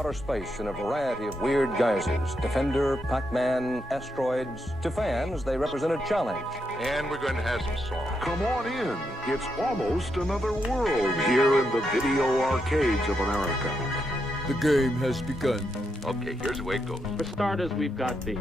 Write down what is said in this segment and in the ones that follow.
outer space in a variety of weird guises. Defender, Pac-Man, asteroids. To fans, they represent a challenge. And we're going to have some songs. Come on in. It's almost another world here in the video arcades of America. The game has begun. Okay, here's the way it goes. For starters, we've got these.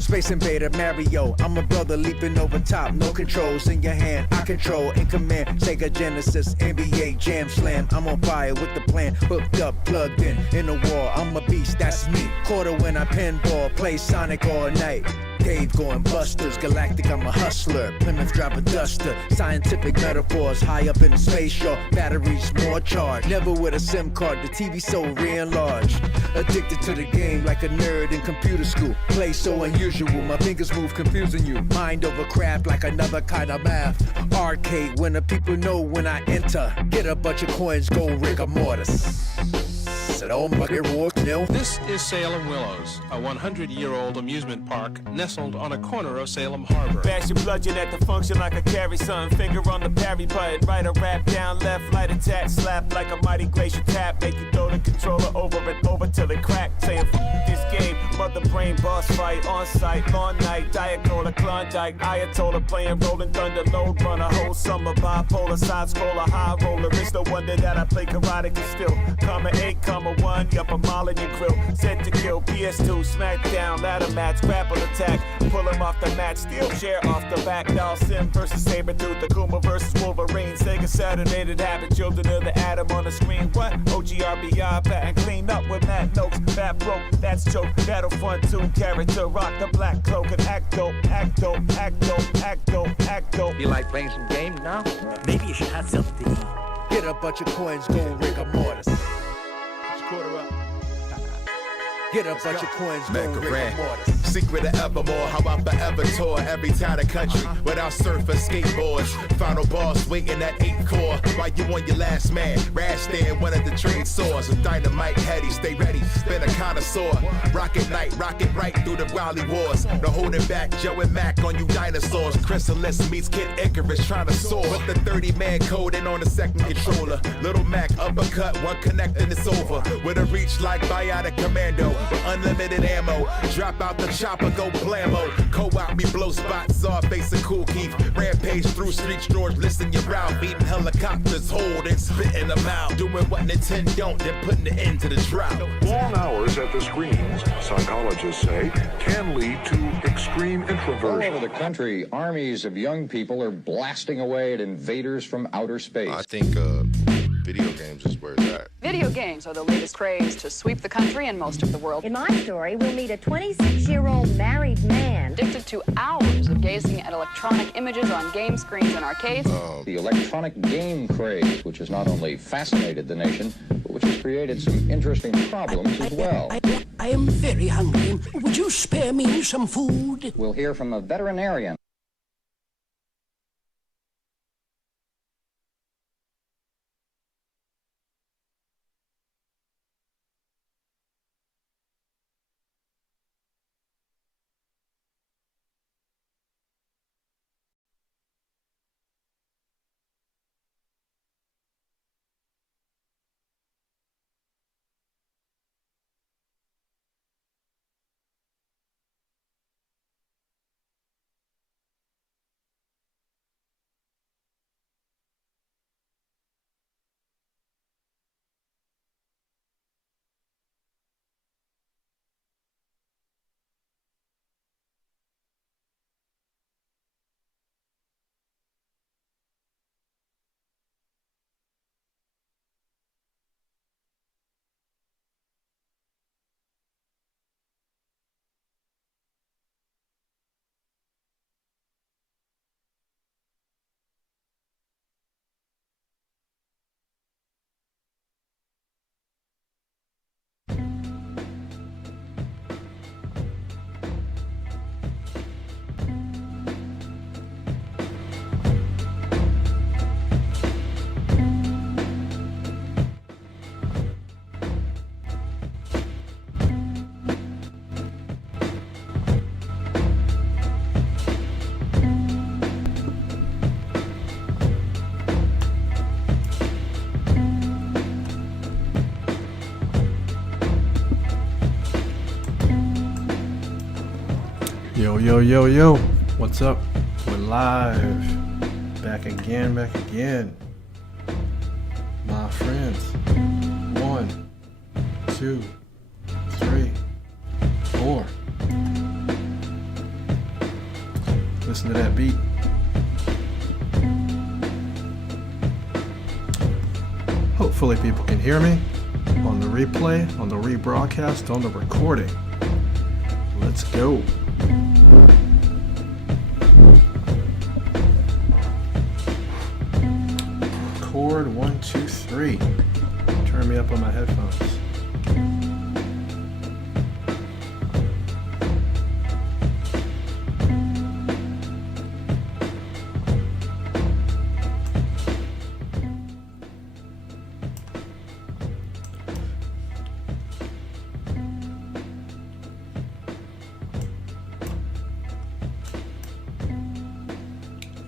Space Invader Mario, I'm a brother leaping over top, no controls in your hand, I control in command, Sega Genesis, NBA Jam Slam, I'm on fire with the plan, hooked up, plugged in a war, I'm a beast, that's me, quarter when I pinball, play Sonic all night. Dave going busters, galactic, I'm a hustler. Plymouth drop a duster, scientific metaphors, high up in the space shore, batteries more charged. Never with a SIM card, the TV so re-enlarged. Addicted to the game like a nerd in computer school. Play so unusual, my fingers move confusing you. Mind over craft like another kind of math. Arcade when the people know when I enter. Get a bunch of coins, go rigor mortis. This is Salem Willows, a 100-year-old amusement park nestled on a corner of Salem Harbor. Bash your bludgeon at the function like a carry son. Finger on the parry button, right a rap down, left, light attack, slap like a mighty glacier tap. Make you throw the controller over and over till it crack. Saying f this game, mother brain boss fight on site, long night, diagonal, Klondike, Ayatollah playing rolling thunder, load runner, whole summer bipolar, side scroller, high roller. It's no wonder that I play karate and still comma 8, comma 1, yup, I'm all in your grill. Set to kill, PS2, smackdown, ladder match, grapple attack, pull him off the mat, steal chair off the back. Doll Sim versus Sabretooth, Akuma versus Wolverine, Sega Saturnated habit, children of the atom on the screen. What? OGRBI, patent clean up with Matt Noakes, Fat broke, that's joke, battle fun, 2 character, rock the black cloak and act dope, act dope, act dope, act dope, act dope. You like playing some games now? Maybe you should have something to eat. Get a bunch of coins, go rigor mortis. Quarter up. Get a bunch of coins, go rigor Macarena. mortis. Secret of evermore, how I forever tour every town and country without surfers, skateboards. Final boss waiting at 8 core while you on your last man. Rash stand, one of the trade swords. With dynamite heady, stay ready, been a connoisseur. Rocket night, rocket right through the Wily Wars. No holding back, Joe and Mac on you dinosaurs. Chrysalis meets Kid Icarus trying to soar. With the 30-man code in on the second controller. Little Mac uppercut, one connect and it's over. With a reach like Bionic Commando. With unlimited ammo, drop out the chopper, go blammo. Co-op me blow spots off, facing Cool Keith. Rampage through streets, George, listen your route. Beating helicopters, hold and spitting them out. Doing what Nintendo don't, then putting an end to the drought. Long hours at the screens, psychologists say, can lead to extreme All introversion. over the country, armies of young people are blasting away at invaders from outer space. I think video games is where it's at. Video games are the latest craze to sweep the country and most of the world. In my story, we'll meet a 26-year-old married man Addicted to hours of gazing at electronic images on game screens and arcades. The electronic game craze, which has not only fascinated the nation, but which has created some interesting problems as well. I am very hungry. Would you spare me some food? We'll hear from a veterinarian. Yo, yo, yo, yo. What's up? We're live. Back again. My friends. 1, 2, 3, 4. Listen to that beat. Hopefully people can hear me on the replay, on the rebroadcast, on the recording. Let's go. Record 1, 2, 3. Turn me up on my headphones.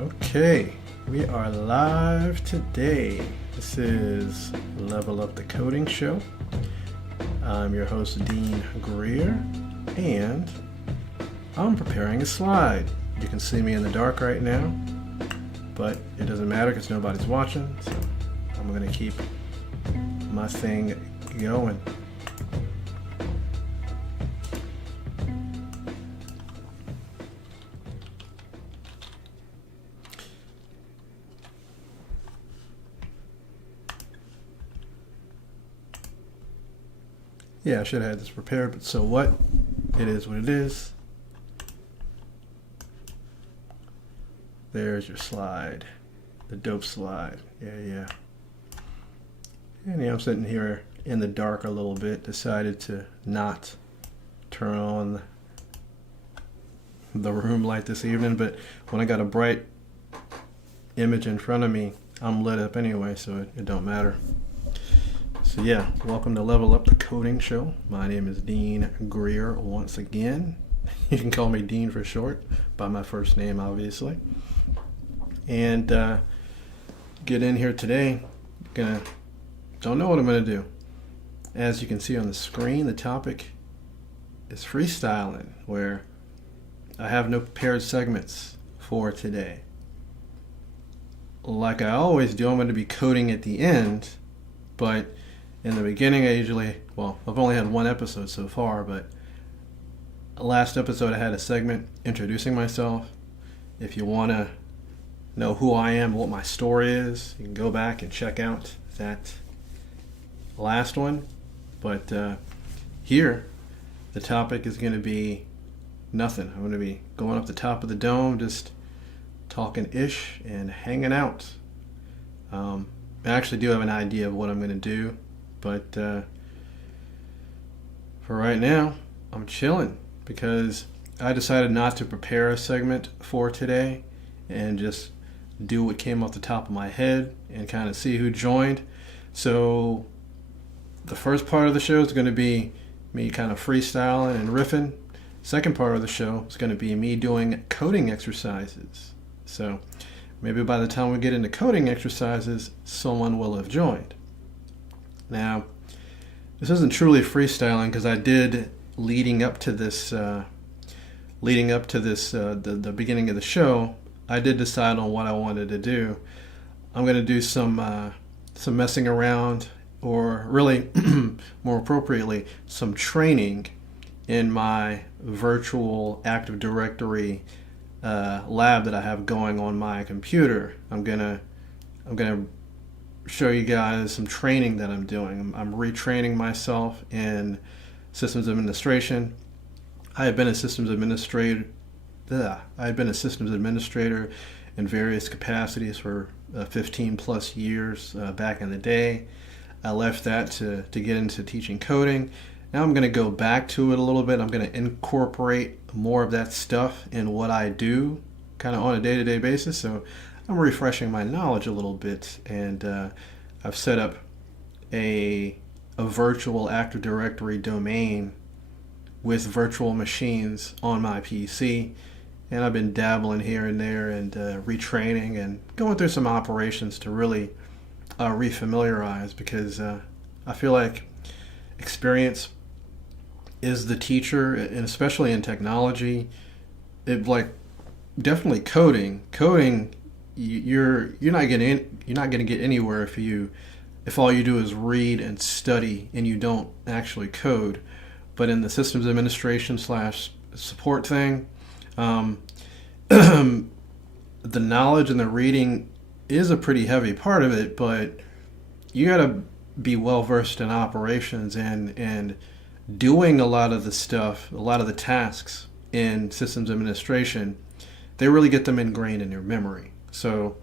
Okay, we are live today. This is Level Up the Coding Show. I'm your host, Dean Greer, and I'm preparing a slide. You can see me in the dark right now, but it doesn't matter because nobody's watching, so I'm going to keep my thing going. Yeah, I should have had this prepared, but so what? It is what it is. There's your slide. The dope slide. Yeah. And yeah, I'm sitting here in the dark a little bit. Decided to not turn on the room light this evening, but when I got a bright image in front of me, I'm lit up anyway, so it don't matter. So yeah, welcome to Level Up the Coding Show. My name is Dean Greer once again. You can call me Dean for short, by my first name obviously. And get in here today. Don't know what I'm gonna do. As you can see on the screen, the topic is freestyling, where I have no prepared segments for today. Like I always do, I'm going to be coding at the end, but in the beginning, I've only had one episode so far, but last episode I had a segment introducing myself. If you want to know who I am, what my story is, you can go back and check out that last one. But here, the topic is going to be nothing. I'm going to be going up the top of the dome, just talking ish and hanging out. I actually do have an idea of what I'm going to do. But for right now, I'm chilling because I decided not to prepare a segment for today and just do what came off the top of my head and kind of see who joined. So the first part of the show is going to be me kind of freestyling and riffing. Second part of the show is going to be me doing coding exercises. So maybe by the time we get into coding exercises, someone will have joined. Now, this isn't truly freestyling because I did leading up to this, the beginning of the show, I did decide on what I wanted to do. I'm going to do some messing around, or really, more appropriately, some training in my virtual Active Directory lab that I have going on my computer. I'm gonna show you guys some training that I'm doing. I'm retraining myself in systems administration. I have been a systems administrator in various capacities for 15 plus years back in the day. I left that to get into teaching coding. Now I'm going to go back to it a little bit. I'm going to incorporate more of that stuff in what I do kind of on a day-to-day basis. So I'm refreshing my knowledge a little bit, and I've set up a virtual Active Directory domain with virtual machines on my PC, and I've been dabbling here and there and retraining and going through some operations to really refamiliarize, because I feel like experience is the teacher, and especially in technology, it like definitely coding. Coding, you're not going to get anywhere if all you do is read and study and you don't actually code. But in the systems administration / support thing, the knowledge and the reading is a pretty heavy part of it, but you got to be well versed in operations and doing a lot of the stuff, a lot of the tasks in systems administration. They really get them ingrained in your memory. So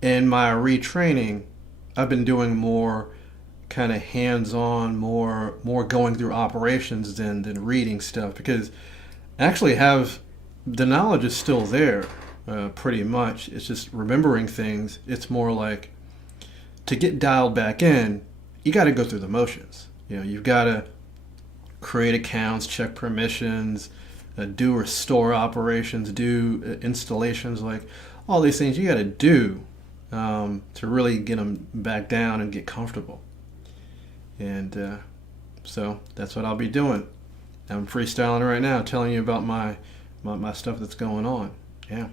in my retraining, I've been doing more kind of hands-on, more going through operations than reading stuff, because I actually have the knowledge is still there pretty much. It's just remembering things. It's more like to get dialed back in, you got to go through the motions. You've got to create accounts, check permissions, do restore operations, do installations, like all these things you got to do to really get them back down and get comfortable. And so that's what I'll be doing. I'm freestyling right now, telling you about my stuff that's going on. Yeah.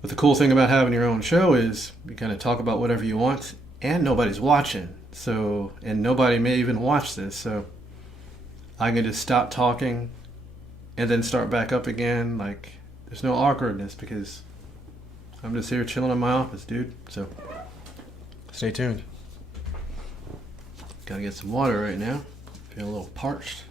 But the cool thing about having your own show is you kind of talk about whatever you want, and nobody's watching. So, and nobody may even watch this. So I can just stop talking and then start back up again. Like, there's no awkwardness because I'm just here chilling in my office, dude. So stay tuned. Gotta get some water right now. Feel a little parched.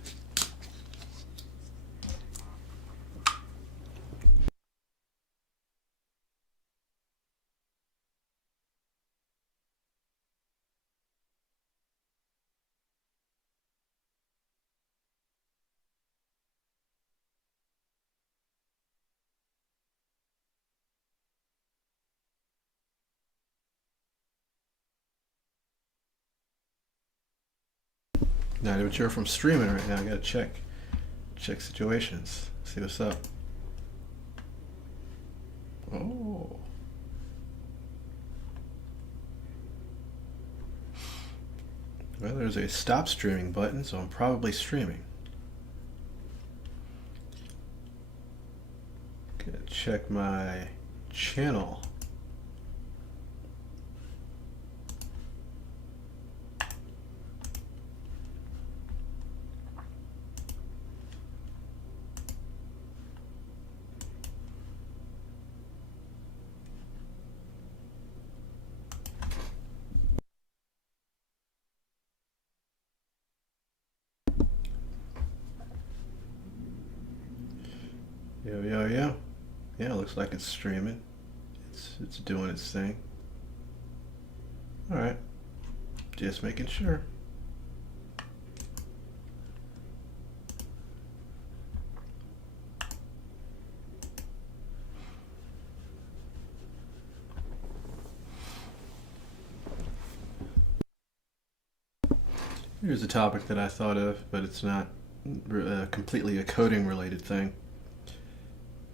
Now, but you're from streaming right now. I gotta check situations. See what's up. Oh. Well, there's a stop streaming button, so I'm probably streaming. Gonna check my channel. Yo. Yeah, looks like it's streaming. It's doing its thing. All right. Just making sure. Here's a topic that I thought of, but it's not completely a coding related thing.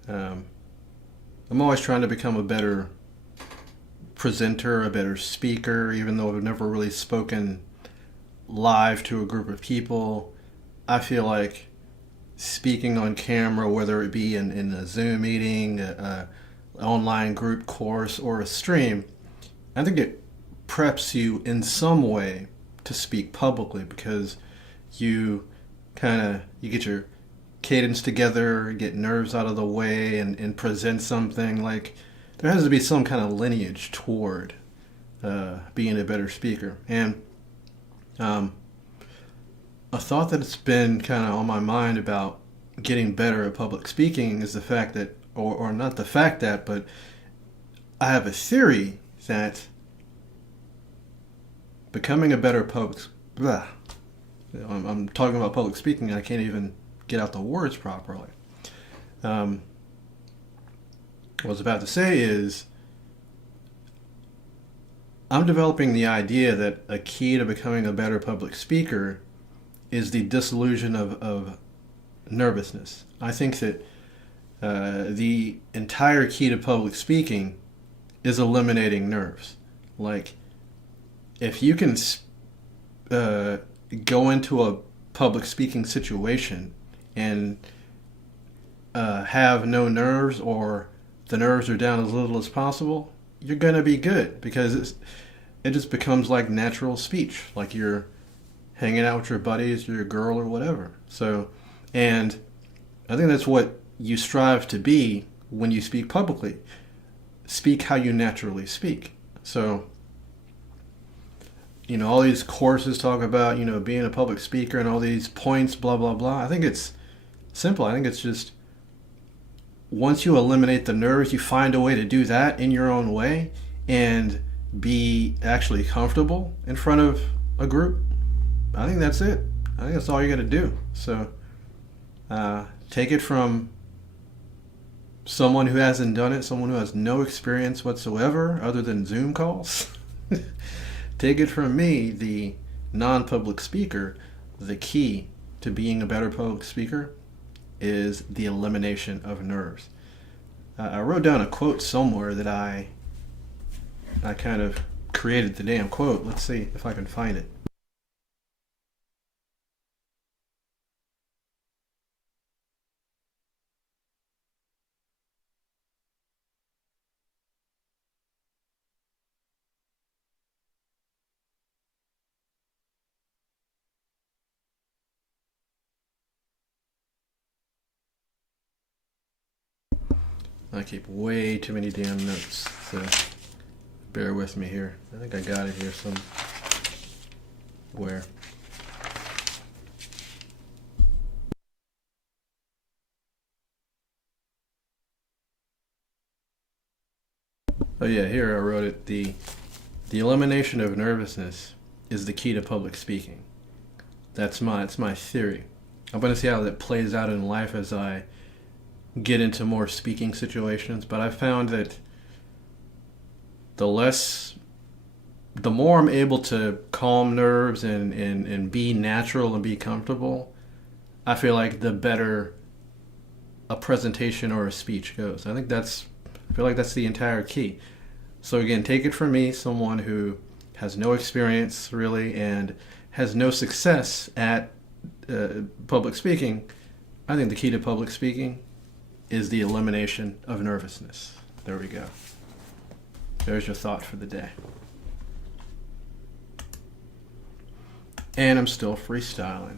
I'm always trying to become a better presenter, a better speaker, even though I've never really spoken live to a group of people. I feel like speaking on camera, whether it be in a Zoom meeting, a online group course, or a stream, I think it preps you in some way to speak publicly, because you get your cadence together, get nerves out of the way, and present something. Like, there has to be some kind of lineage toward being a better speaker. And a thought that's been kind of on my mind about getting better at public speaking is the fact that, or not the fact that, but I have a theory that becoming a better I'm talking about public speaking and I can't even get out the words properly. What I was about to say is, I'm developing the idea that a key to becoming a better public speaker is the disillusion of nervousness. I think that the entire key to public speaking is eliminating nerves. Like, if you can go into a public speaking situation and have no nerves, or the nerves are down as little as possible, you're going to be good, because it just becomes like natural speech, like you're hanging out with your buddies, your girl, or whatever. So, and I think that's what you strive to be when you speak publicly. Speak how you naturally speak. So, you know, all these courses talk about, you know, being a public speaker and all these points, blah, blah, blah. I think it's simple. I think it's just, once you eliminate the nerves, you find a way to do that in your own way and be actually comfortable in front of a group. I think that's it. I think that's all you got to do. So take it from someone who hasn't done it, someone who has no experience whatsoever other than Zoom calls. Take it from me, the non-public speaker. The key to being a better public speaker is the elimination of nerves. I wrote down a quote somewhere that I kind of created the damn quote. Let's see if I can find it. I keep way too many damn notes, so bear with me here. I think I got it here somewhere. Oh yeah, here I wrote it. The elimination of nervousness is the key to public speaking. That's my theory. I'm going to see how that plays out in life as I get into more speaking situations, but I found that the more I'm able to calm nerves and be natural and be comfortable, I feel like the better a presentation or a speech goes. I feel like that's the entire key. So again, take it from me, someone who has no experience really and has no success at public speaking. I think the key to public speaking is the elimination of nervousness. There we go. There's your thought for the day. And I'm still freestyling,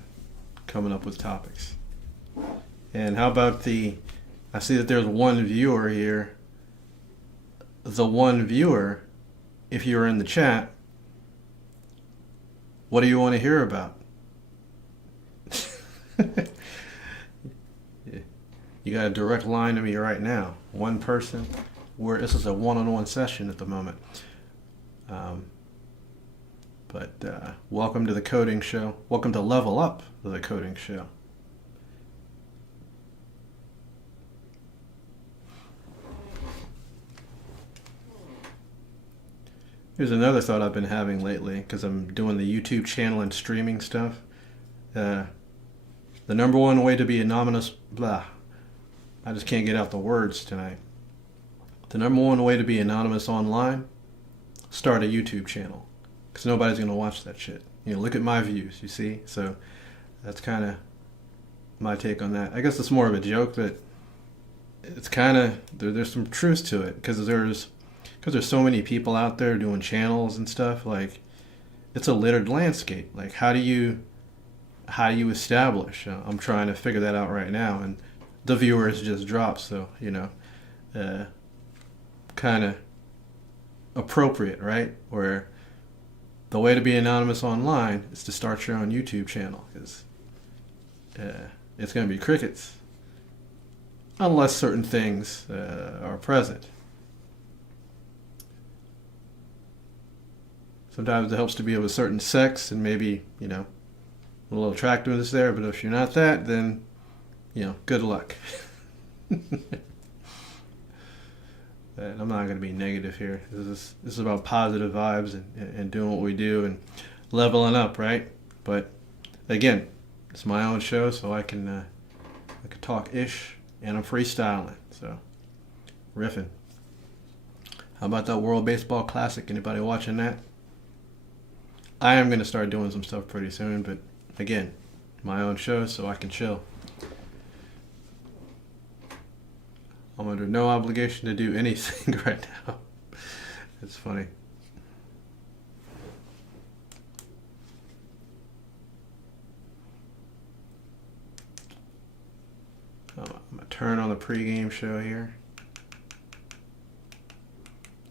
coming up with topics. And how about I see that there's one viewer here. The one viewer, if you're in the chat, what do you want to hear about? You got a direct line to me right now. One person. This is a one-on-one session at the moment. But welcome to the Coding Show. Welcome to Level Up, the Coding Show. Here's another thought I've been having lately, because I'm doing the YouTube channel and streaming stuff. The number one way to be anonymous, I just can't get out the words tonight. The number one way to be anonymous online, start a YouTube channel. Because nobody's going to watch that shit. You know, look at my views, you see? So that's kind of my take on that. I guess it's more of a joke, but it's kind of, there's some truth to it. Because there's so many people out there doing channels and stuff. Like, it's a littered landscape. Like, how do you establish? I'm trying to figure that out right now. And the viewers just dropped, so, you know, kind of appropriate, right? Where the way to be anonymous online is to start your own YouTube channel, because it's going to be crickets unless certain things are present. Sometimes it helps to be of a certain sex and maybe, you know, a little attractiveness there, but if you're not that, then, you know, good luck. And I'm not going to be negative here. This is about positive vibes and doing what we do and leveling up, right? But again, it's my own show, so I can talk ish, and I'm freestyling, so riffing. How about that World Baseball Classic? Anybody watching that? I am going to start doing some stuff pretty soon, but again, my own show, so I can chill. I'm under no obligation to do anything right now. It's funny. I'm going to turn on the pregame show here,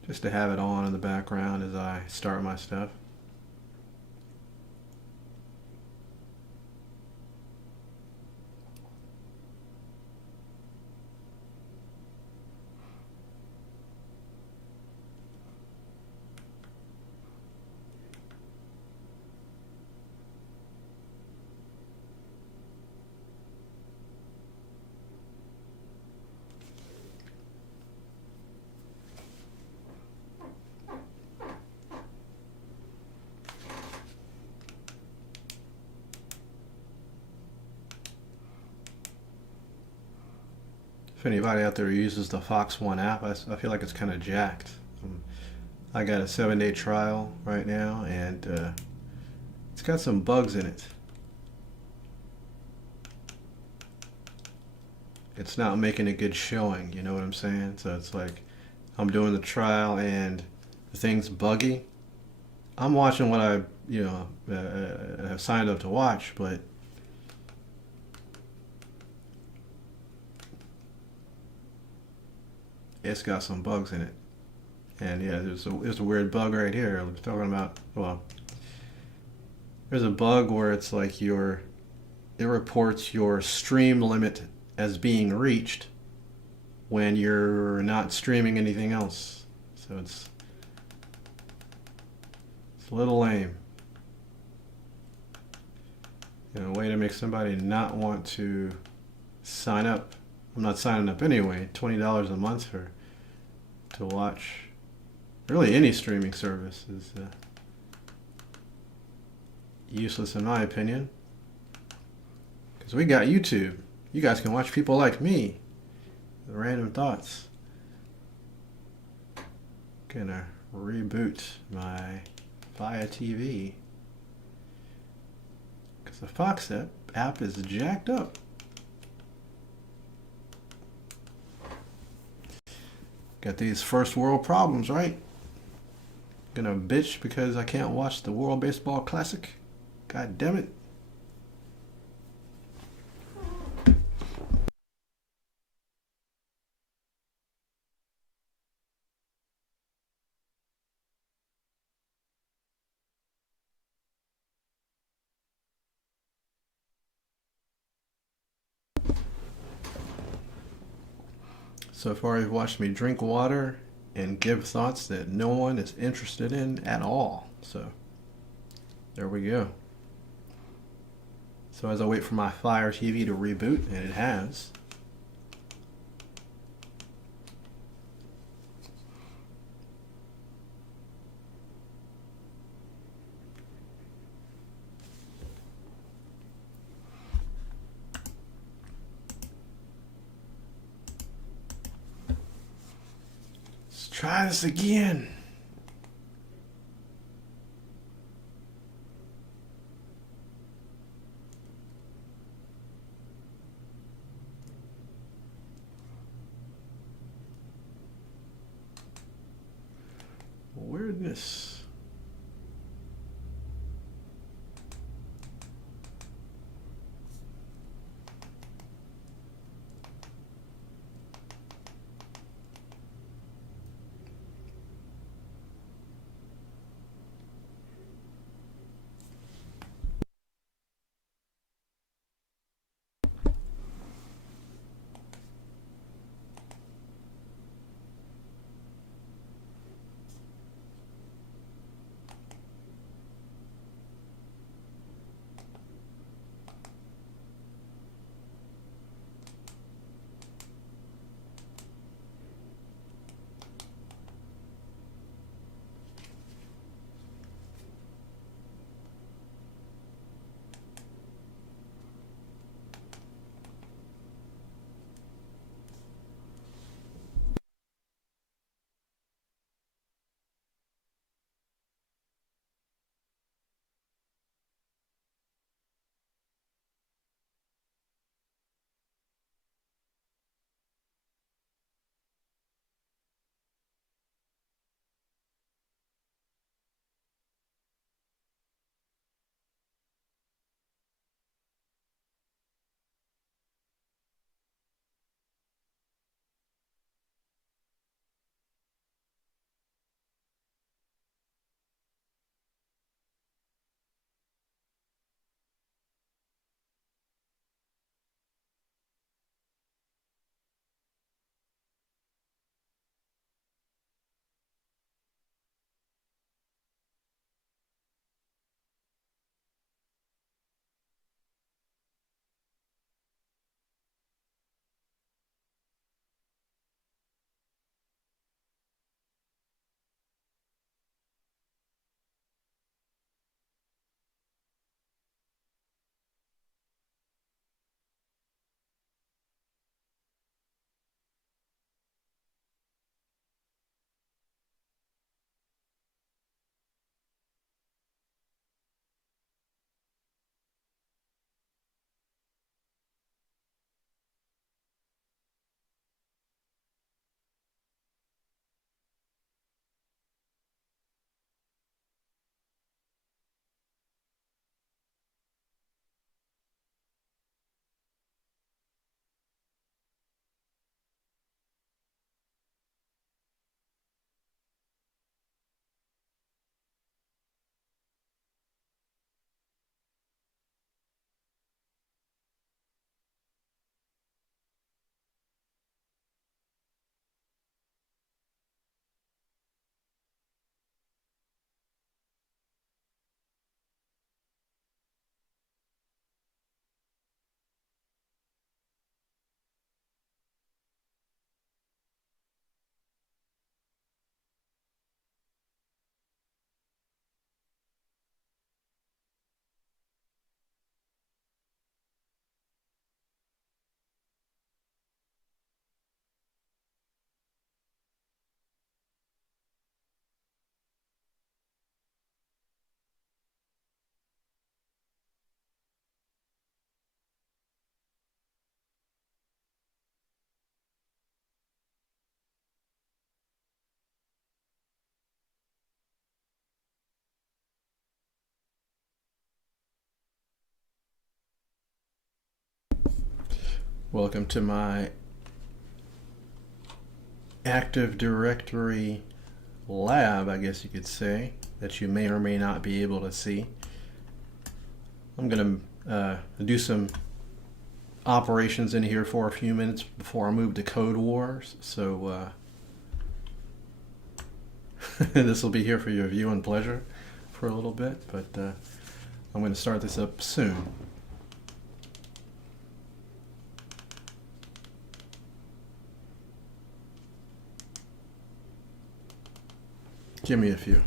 just to have it on in the background as I start my stuff. If anybody out there uses the Fox One app, I feel like it's kind of jacked. I got a 7-day trial right now, and it's got some bugs in it. It's not making a good showing, you know what I'm saying? So it's like I'm doing the trial and the thing's buggy. I'm watching what I, have signed up to watch, but it's got some bugs in it. And yeah, there's a weird bug right here. I'm talking about, well, there's a bug where it's like it reports your stream limit as being reached when you're not streaming anything else. So it's a little lame. A way to make somebody not want to sign up. I'm not signing up anyway. $20 a month to watch really any streaming service is useless in my opinion. Because we got YouTube. You guys can watch people like me. The random thoughts. Gonna reboot my Fire TV. Because the Fox app is jacked up. Got these first world problems, right? Gonna bitch because I can't watch the World Baseball Classic? God damn it. So far you've watched me drink water and give thoughts that no one is interested in at all. So there we go. So as I wait for my Fire TV to reboot, and it has, let's try this again. Weirdness. Welcome to my Active Directory lab, I guess you could say, that you may or may not be able to see. I'm going to do some operations in here for a few minutes before I move to Code Wars. So this will be here for your viewing pleasure for a little bit, but I'm going to start this up soon. Give me a few.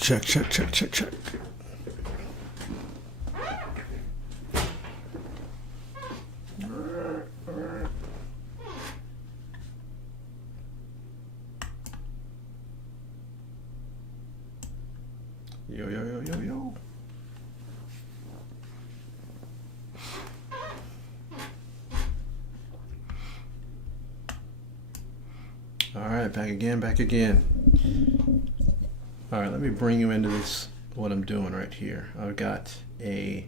Check, check, check, check, check. Yo, yo, yo, yo, yo. All right, back again, back again. All right, let me bring you into this, what I'm doing right here. I've got a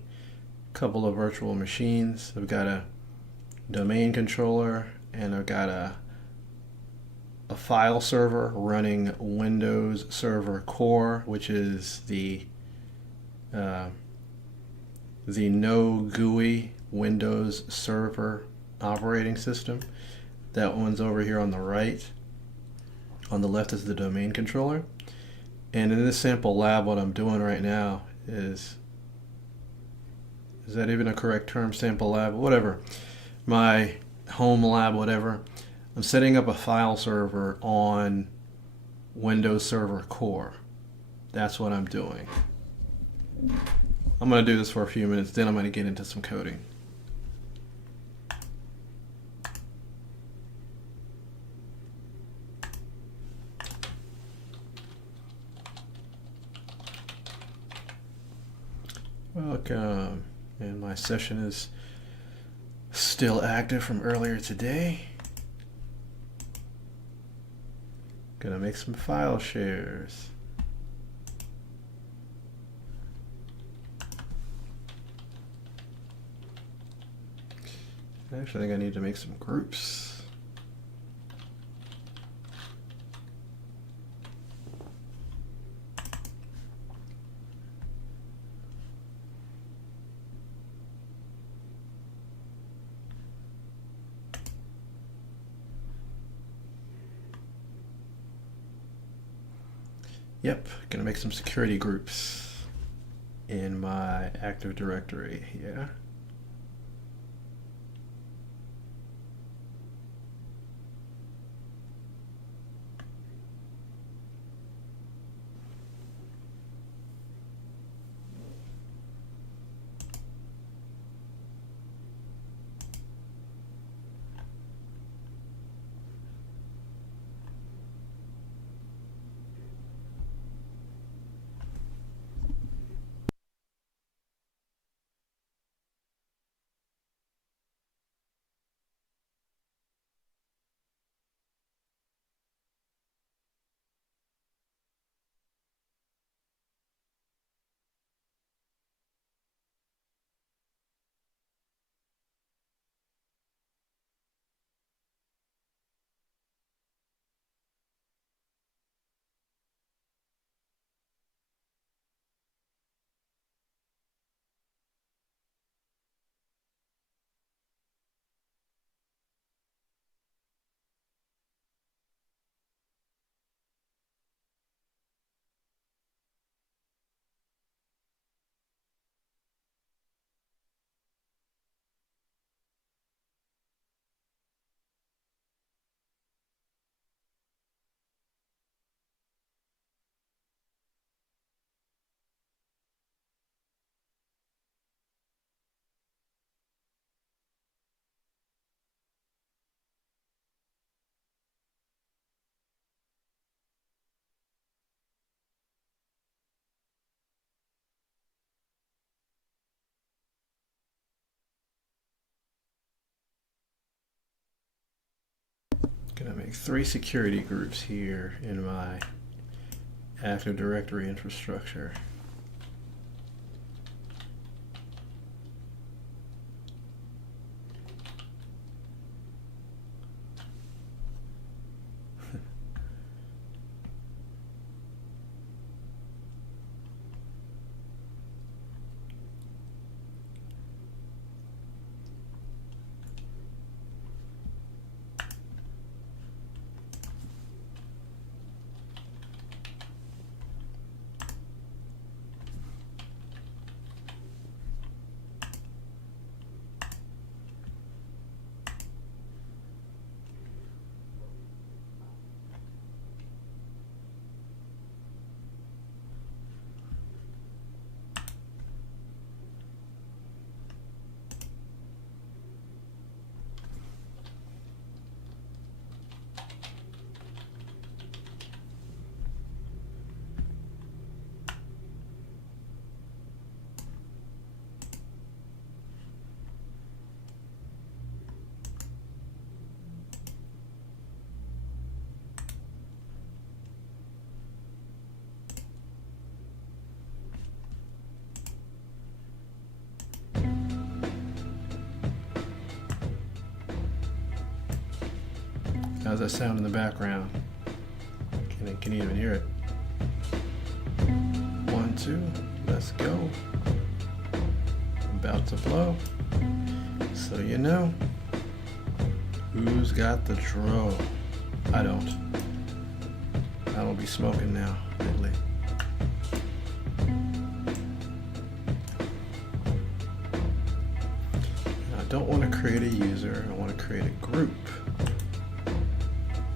couple of virtual machines. I've got a domain controller, and I've got a file server running Windows Server Core, which is the no GUI Windows Server operating system. That one's over here on the right. On the left is the domain controller. And in this sample lab, what I'm doing right now is that even a correct term? Sample lab, whatever. My home lab, whatever. I'm setting up a file server on Windows Server Core. That's what I'm doing. I'm going to do this for a few minutes, then I'm going to get into some coding. Welcome. And my session is still active from earlier today. Gonna make some file shares. Actually, I think I need to make some groups. Yep, gonna make some security groups in my Active Directory here. Gonna make 3 security groups here in my Active Directory infrastructure. How's that sound in the background? Can you even hear it? 1, 2, let's go. About to blow. So you know who's got the dro. I don't. I will be smoking now lately. I don't want to create a user. I want to create a group.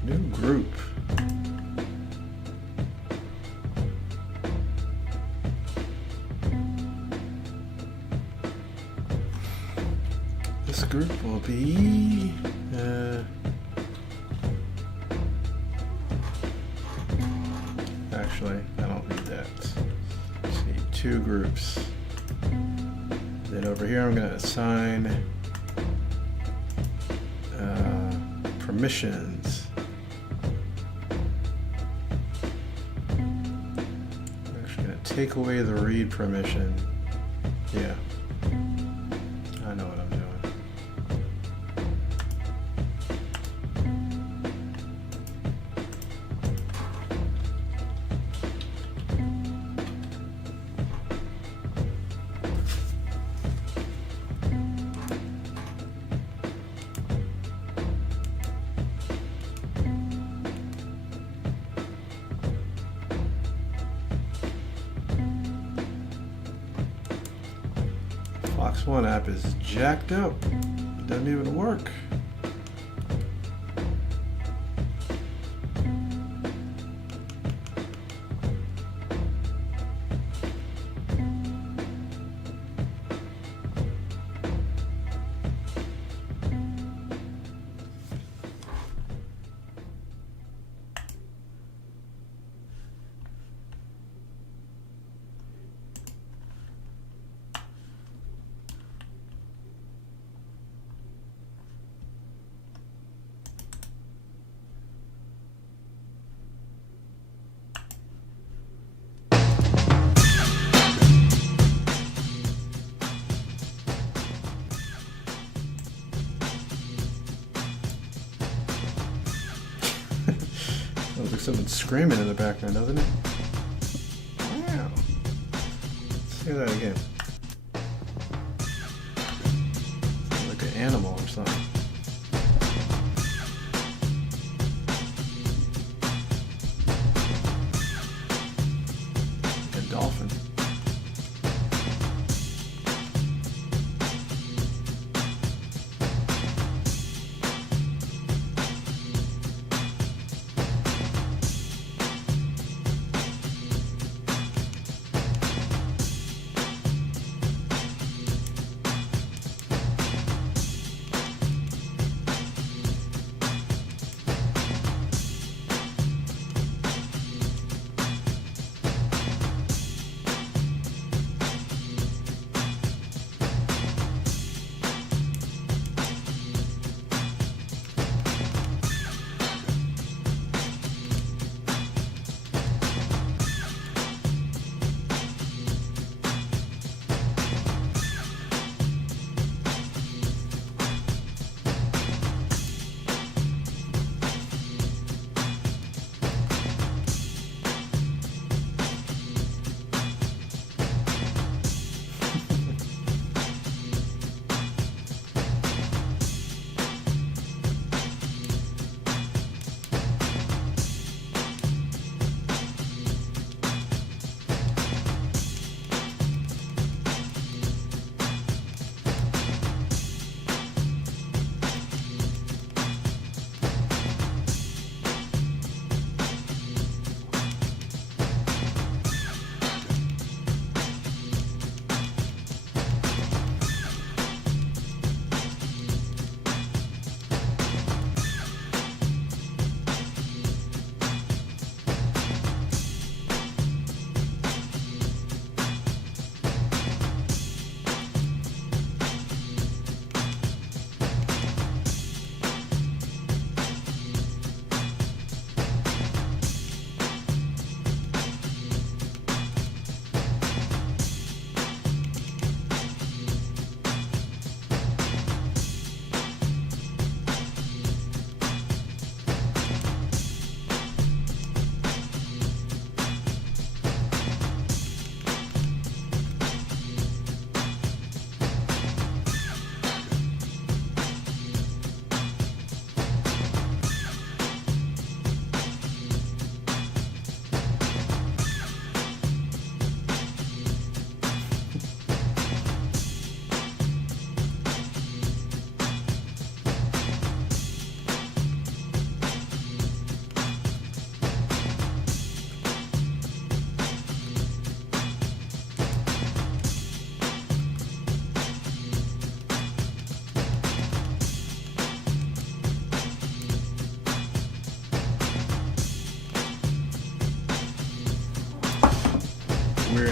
New group. This group will be actually, I don't need that. Just need 2 groups. Then over here I'm going to assign permissions. I'm actually going to take away the read permission. Yeah. I know what I'm doing. Fox One app is jacked up. It doesn't even work. Sounds like someone screaming in the background, doesn't it? Wow. Let's hear that again. Sounds like an animal or something. Like a dolphin.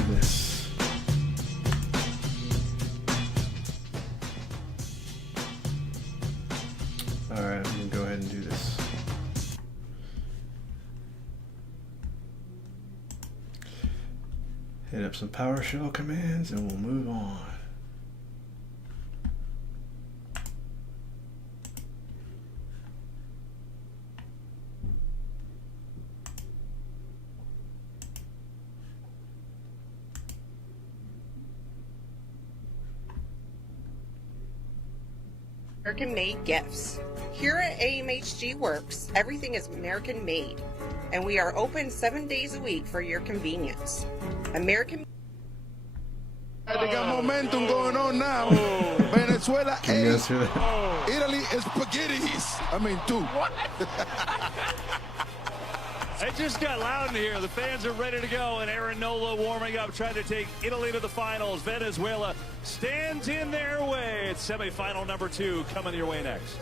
goodness. Alright, I'm going to go ahead and do this. Hit up some PowerShell commands and we'll move on. American-made gifts. Here at AMHG Works, everything is American-made, and we are open 7 days a week for your convenience. American. They got momentum going on now. Venezuela, Can you guys hear that? Italy is spaghettis. I mean, two. What? It just got loud in here. The fans are ready to go, and Aaron Nola warming up, trying to take Italy to the finals. Venezuela stands in their way. It's semifinal number 2 coming your way next.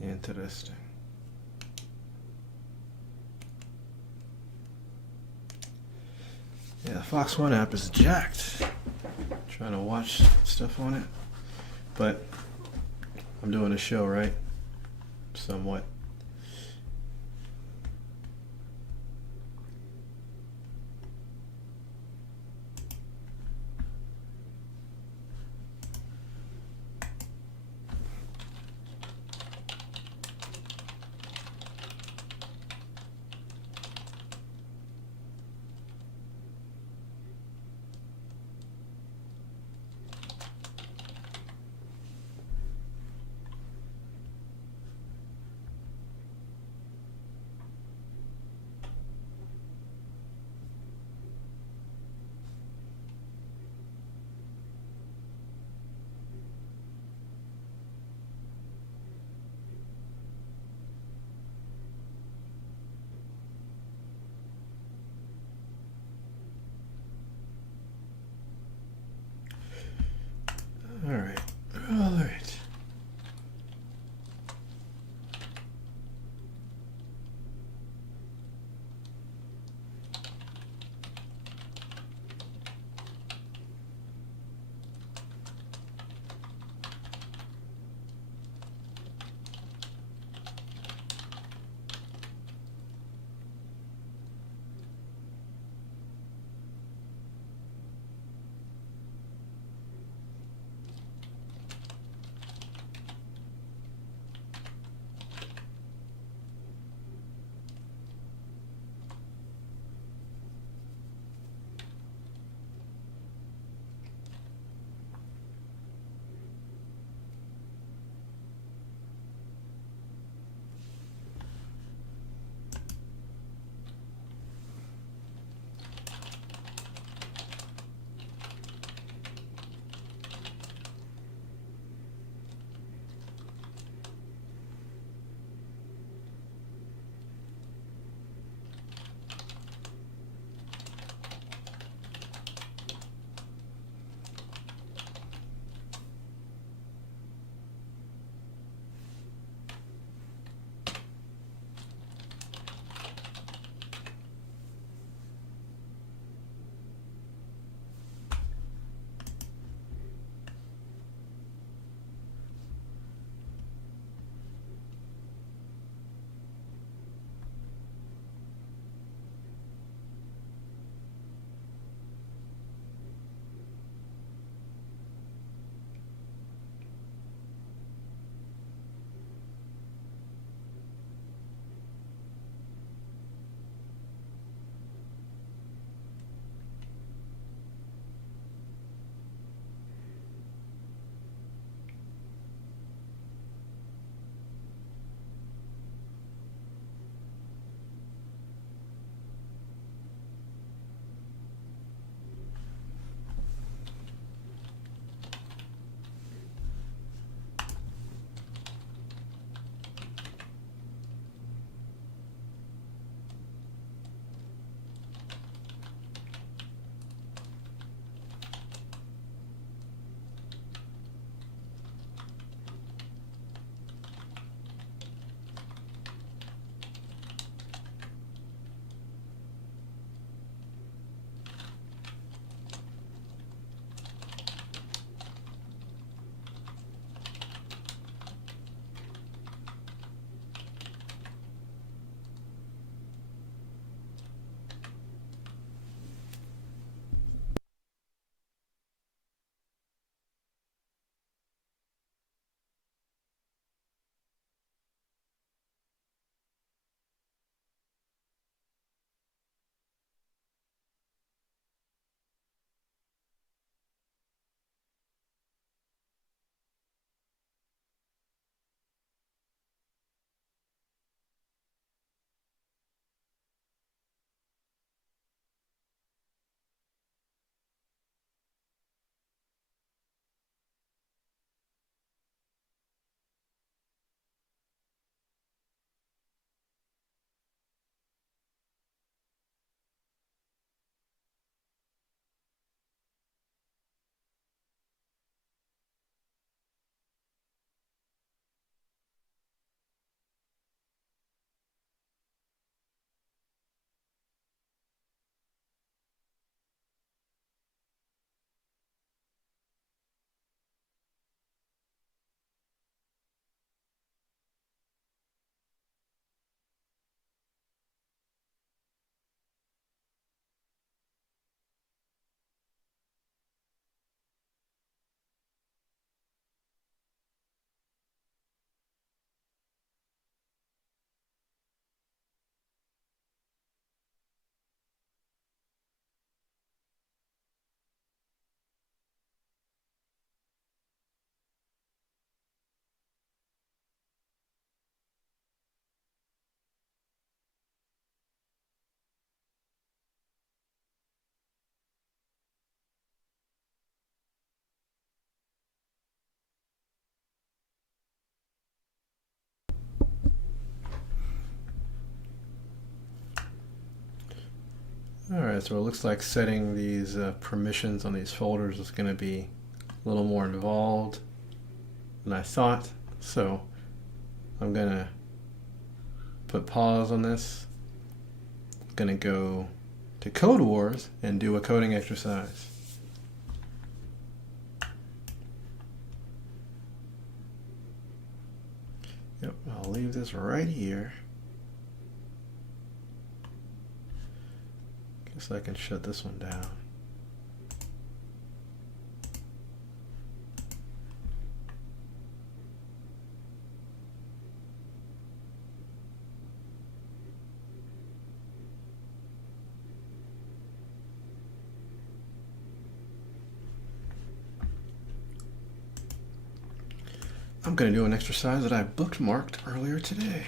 Interesting. Yeah, the Fox One app is jacked. Trying to watch stuff on it, but I'm doing a show, right? Somewhat. Alright, so it looks like setting these permissions on these folders is going to be a little more involved than I thought. So I'm going to put pause on this. I'm going to go to Code Wars and do a coding exercise. Yep, I'll leave this right here. Guess I can shut this one down. I'm going to do an exercise that I bookmarked earlier today.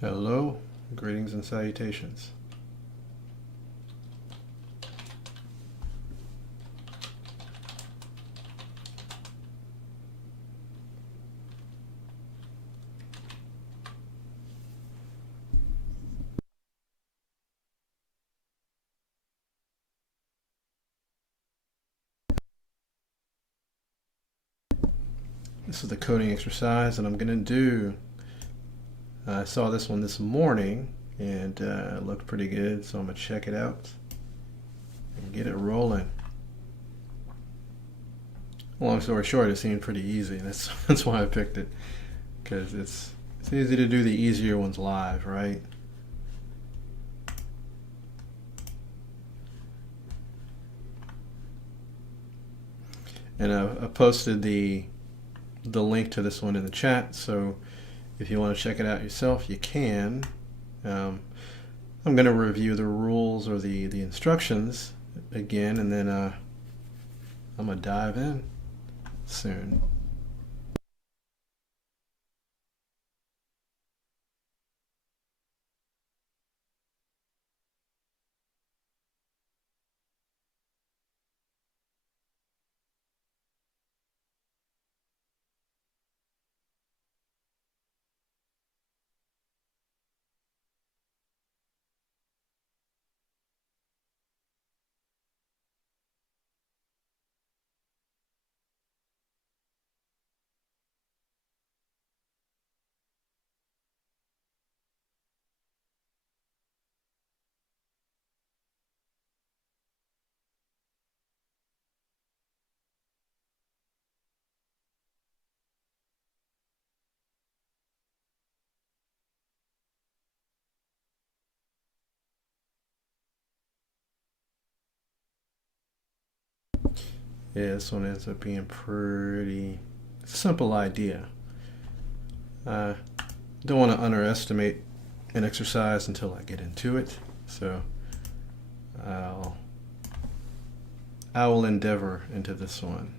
Hello, greetings and salutations. This is the coding exercise that I'm going to do. I saw this one this morning and it looked pretty good, so I'm going to check it out and get it rolling. Long story short, it seemed pretty easy. That's why I picked it, because it's easy to do the easier ones live, right? And I posted the link to this one in the chat, so if you want to check it out yourself, you can. I'm going to review the rules or the instructions again, and then I'm going to dive in soon. Yeah, this one ends up being pretty simple idea. I don't want to underestimate an exercise until I get into it, so I will endeavor into this one.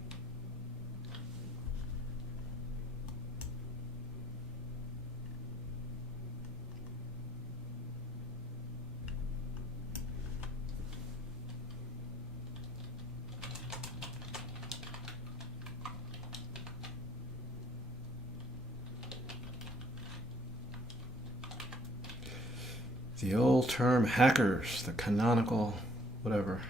The old term hackers, the canonical whatever.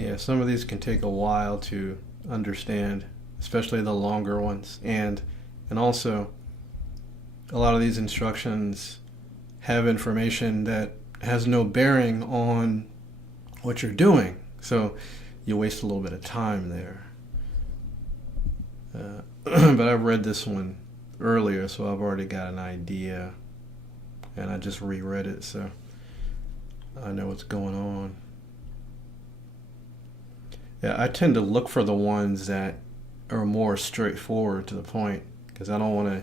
Yeah, some of these can take a while to understand, especially the longer ones. And also, a lot of these instructions have information that has no bearing on what you're doing. So you waste a little bit of time there. But I've read this one earlier, so I've already got an idea. And I just reread it, so I know what's going on. Yeah, I tend to look for the ones that are more straightforward to the point, because I don't want to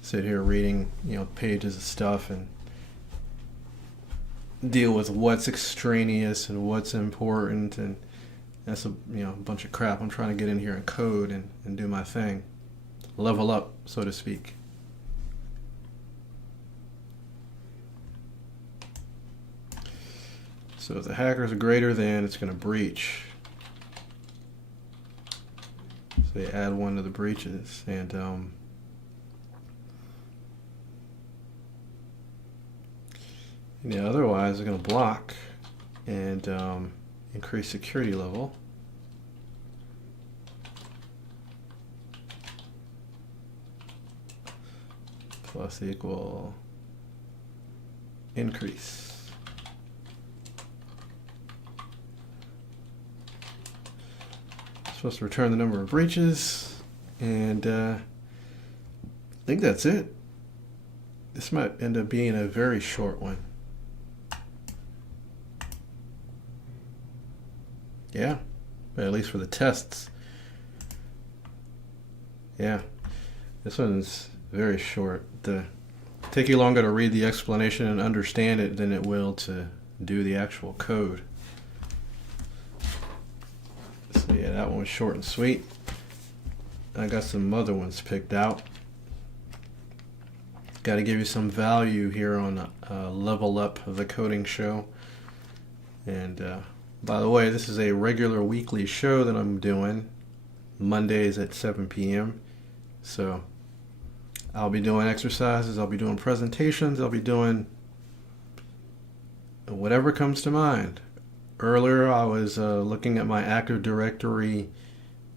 sit here reading, pages of stuff and deal with what's extraneous and what's important, and that's a bunch of crap. I'm trying to get in here and code and do my thing, level up, so to speak. So if the hackers are greater than, it's going to breach. So you add one to the breaches, and otherwise they're going to block and increase security level. Plus equal increase. Supposed to return the number of breaches, and I think that's it. This might end up being a very short one. Yeah, but at least for the tests. Yeah, this one's very short. It'll take you longer to read the explanation and understand it than it will to do the actual code. So yeah, that one was short and sweet. I got some other ones picked out. Got to give you some value here on Level Up, the coding show. And by the way, this is a regular weekly show that I'm doing. Mondays at 7 p.m. So I'll be doing exercises, I'll be doing presentations, I'll be doing whatever comes to mind. Earlier I was looking at my Active Directory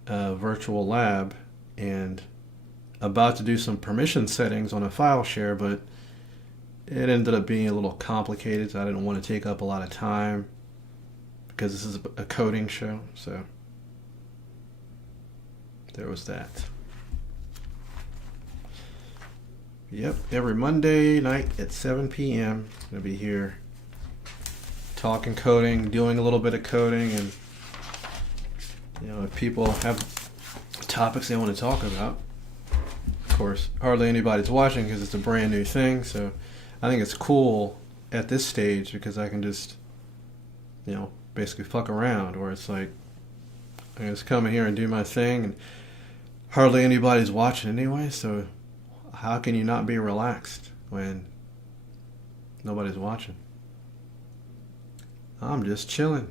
virtual lab and about to do some permission settings on a file share, but it ended up being a little complicated, so I didn't want to take up a lot of time because this is a coding show. So there was that. Yep, every Monday night at 7 p.m. I'll be here talking coding, doing a little bit of coding, and if people have topics they want to talk about. Of course, hardly anybody's watching because it's a brand new thing, so I think it's cool at this stage because I can just, basically fuck around, where it's like I can just come in here and do my thing, and hardly anybody's watching anyway, so how can you not be relaxed when nobody's watching? I'm just chilling.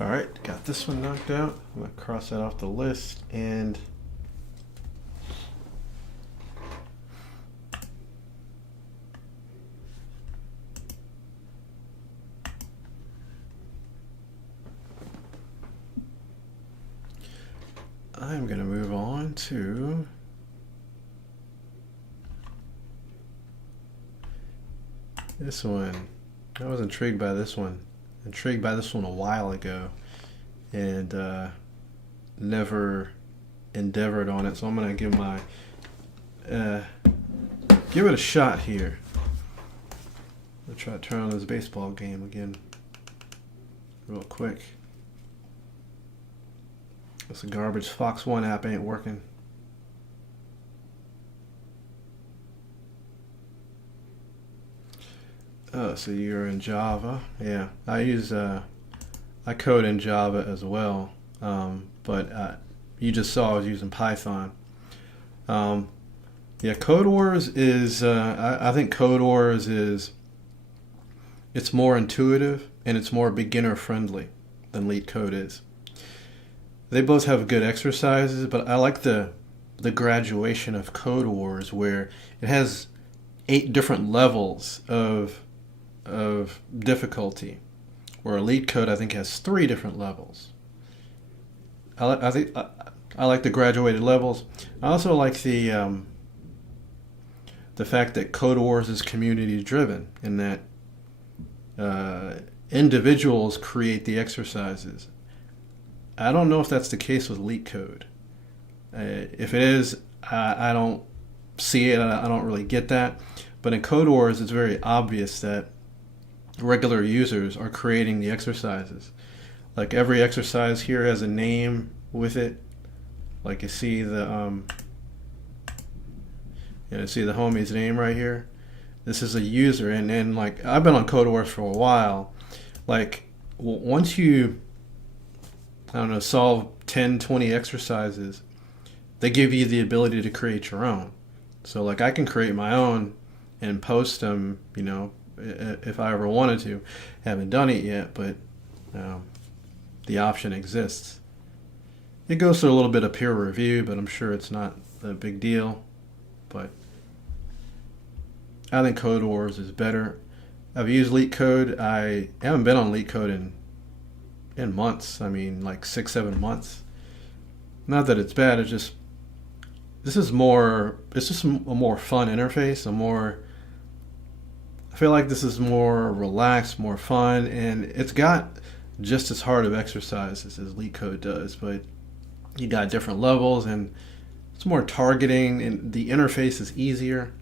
All right, got this one knocked out. I'm gonna cross that off the list, and I'm going to move on to this one. I was intrigued by this one. Intrigued by this one a while ago and never endeavored on it. So I'm going to give my give it a shot here. I'll try to turn on this baseball game again real quick. It's a garbage Fox One app ain't working. Oh, so you're in Java. Yeah, I code in Java as well, but you just saw I was using Python. Yeah, Code Wars is, I think Code Wars is, it's more intuitive and it's more beginner friendly. than Leet Code is. They both have good exercises, but I like the graduation of Code Wars, where it has 8 different levels of difficulty, where Leet Code I think has 3 different levels. I think I like the graduated levels. I also like the fact that Code Wars is community driven, and that individuals create the exercises. I don't know if that's the case with Leet Code. If it is, I don't see it. I don't really get that. But in Code Wars, it's very obvious that regular users are creating the exercises. Like every exercise here has a name with it. Like you see the homie's name right here. This is a user, and like I've been on Code Wars for a while. Like once you, I don't know, solve 10, 20 exercises, they give you the ability to create your own. So like I can create my own and post them, you know, if I ever wanted to. Haven't done it yet, but the option exists. It goes through a little bit of peer review, but I'm sure it's not a big deal. But I think Code Wars is better. I've used Leet Code. I haven't been on Leet Code in months. I mean, like 6-7 months. Not that it's bad. It's just it's just a more fun interface. I feel like this is more relaxed, more fun, and it's got just as hard of exercises as Leet Code does, but you got different levels and it's more targeting, and the interface is easier.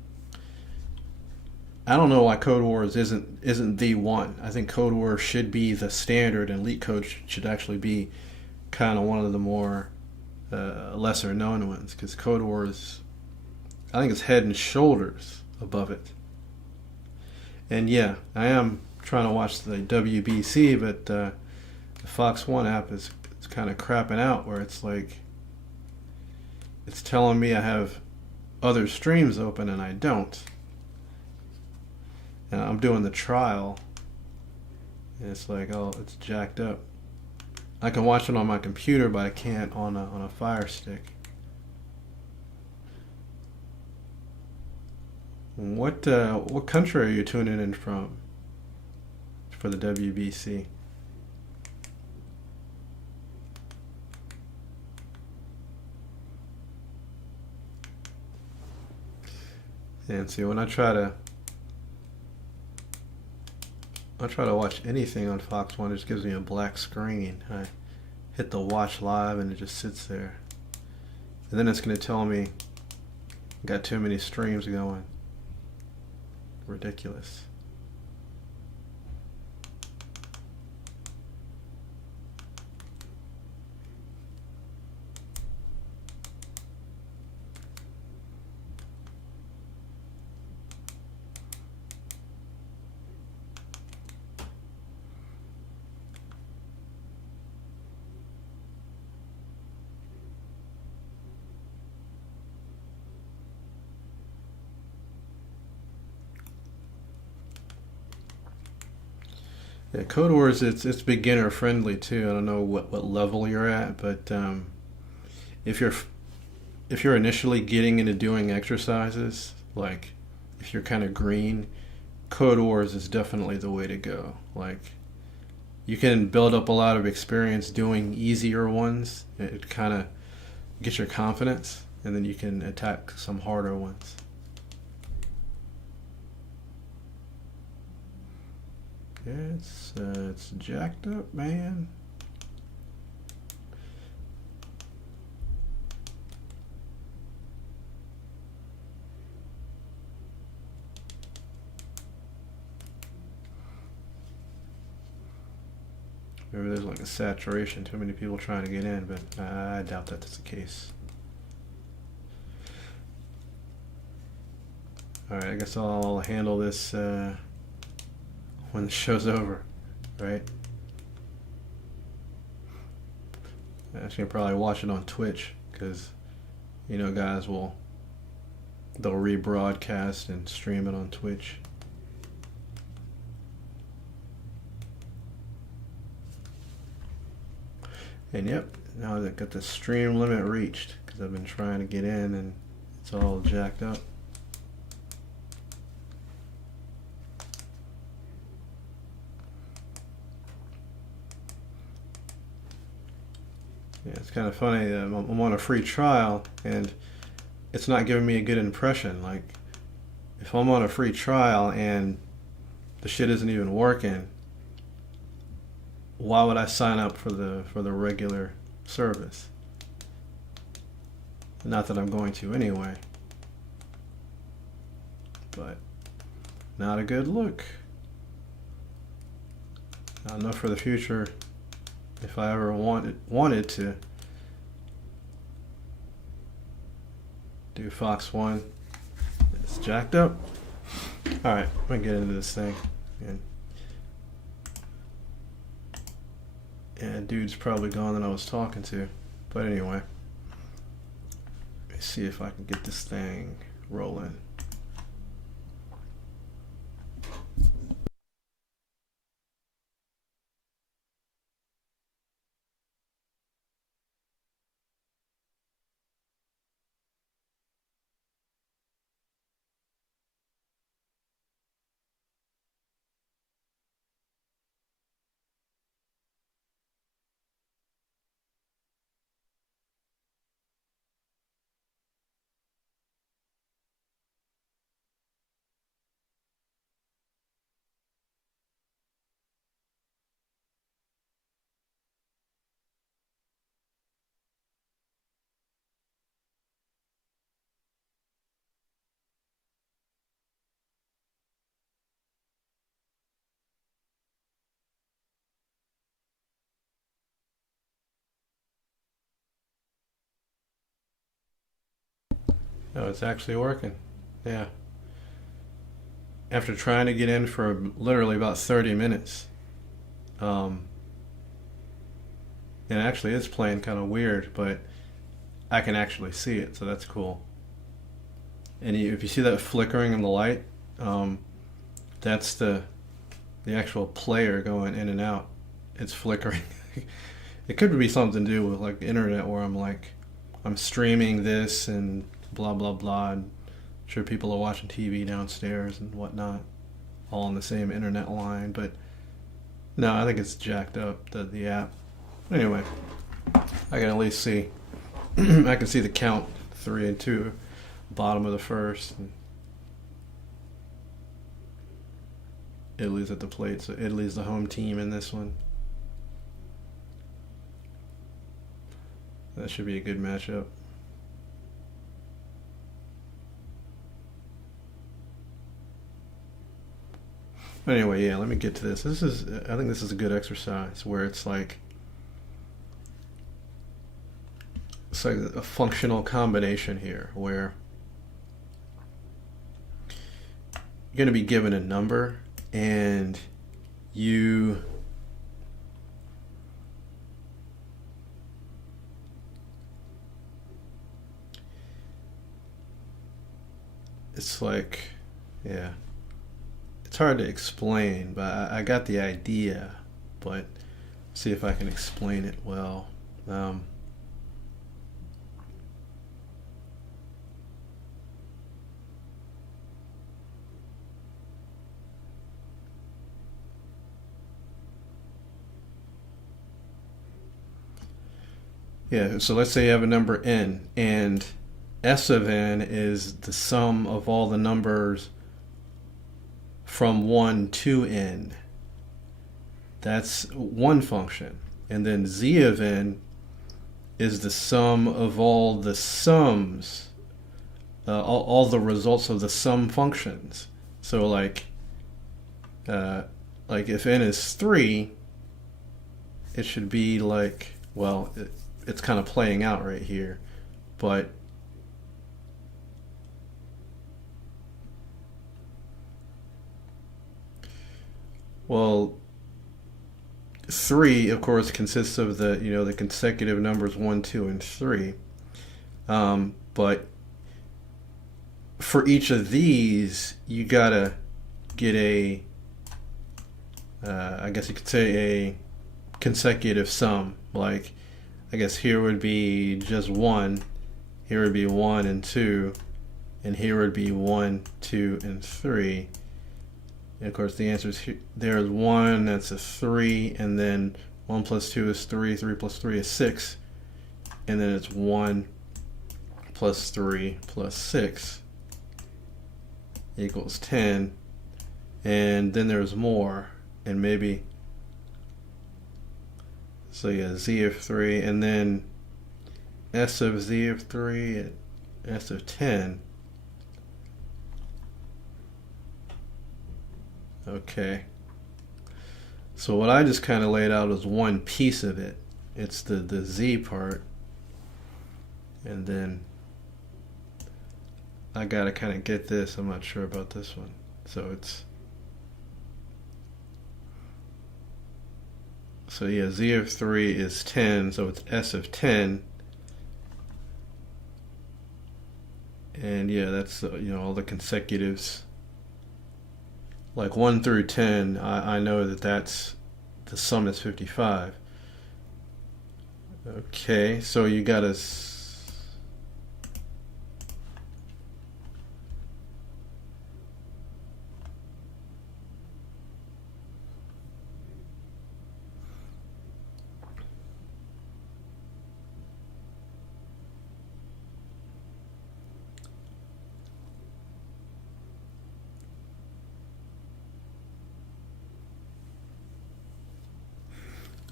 I don't know why Code Wars isn't the one. I think Code Wars should be the standard, and Leet Code should actually be kind of one of the more lesser known ones, because Code Wars, I think, is head and shoulders above it. And yeah, I am trying to watch the WBC, but the Fox One app is kind of crapping out, where it's like it's telling me I have other streams open and I don't. And I'm doing the trial, and it's like, oh, it's jacked up. I can watch it on my computer, but I can't on a Fire Stick. What country are you tuning in from for the WBC? And see, when I try to watch anything on Fox One, it just gives me a black screen. I hit the watch live and it just sits there. And then it's going to tell me got too many streams going. Ridiculous. Yeah, Code Wars, it's beginner friendly too. I don't know what level you're at, but if you're initially getting into doing exercises, like if you're kind of green, Code Wars is definitely the way to go. Like you can build up a lot of experience doing easier ones. It kind of gets your confidence, and then you can attack some harder ones. Yeah, it's jacked up, man. Maybe there's like a saturation, too many people trying to get in, but I doubt that's the case. Alright, I guess I'll handle this when the show's over, right? I'm actually gonna probably watch it on Twitch, because you know guys they'll rebroadcast and stream it on Twitch. And yep, now I've got the stream limit reached because I've been trying to get in and it's all jacked up. Yeah, it's kind of funny. I'm on a free trial and it's not giving me a good impression. Like, if I'm on a free trial and the shit isn't even working, why would I sign up for the regular service? Not that I'm going to anyway, but not a good look. I know for the future, if I ever wanted to do Fox 1, it's jacked up. Alright, I'm gonna get into this thing. And dude's probably gone that I was talking to. But anyway, let's see if I can get this thing rolling. Oh, it's actually working. Yeah. After trying to get in for literally about 30 minutes. And actually it's playing kind of weird, but I can actually see it, so that's cool. And if you see that flickering in the light, that's the actual player going in and out. It's flickering. It could be something to do with like the internet where I'm streaming this and blah blah blah, and I'm sure people are watching TV downstairs and whatnot, all on the same internet line. But no, I think it's jacked up, the app. Anyway, I can at least see I can see the count 3 and 2, bottom of the first, and Italy's at the plate, so Italy's the home team in this one. That should be a good matchup. Anyway, yeah, let me get to this. I think this is a good exercise where it's like a functional combination here where you're going to be given a number and it's like, yeah, it's hard to explain, but I got the idea, but see if I can explain it well. Yeah, so let's say you have a number n, and S of n is the sum of all the numbers from 1 to n. That's one function. And then Z of n is the sum of all the sums, all the results of the sum functions. So like if n is 3, it should be like, well, it's kind of playing out right here, but well, 3 of course consists of the consecutive numbers 1, 2, and 3, but for each of these you gotta get a I guess you could say a consecutive sum. Like I guess here would be just 1. Here would be 1 and 2. And here would be 1, 2, and 3. And of course the answer is here. There's 1, that's a 3, and then 1 plus 2 is 3, 3 plus 3 is 6, and then it's 1 plus 3 plus 6 equals 10, and then there's more, and maybe, so yeah, z of 3, and then s of z of 3 and s of 10. Okay. So what I just kind of laid out is one piece of it. It's the z part. And then I gotta kind of get this. I'm not sure about this one. So yeah, z of 3 is 10, so it's s of 10. And yeah, that's all the consecutives. Like 1 through 10, I know that's the sum is 55. Okay, so you gotta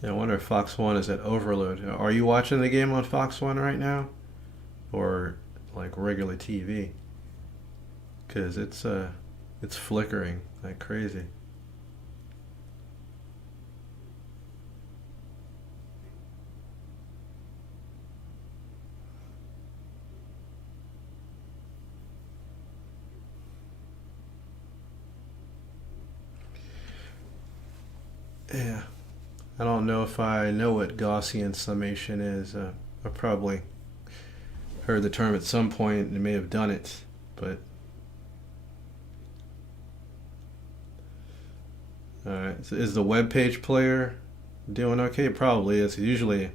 I wonder if Fox 1 is at overload. Are you watching the game on Fox 1 right now? Or like regular TV? Because it's flickering like crazy. Yeah. I don't know if I know what Gaussian summation is. I probably heard the term at some point and may have done it, but alright, so is the web page player doing okay? It probably is. Usually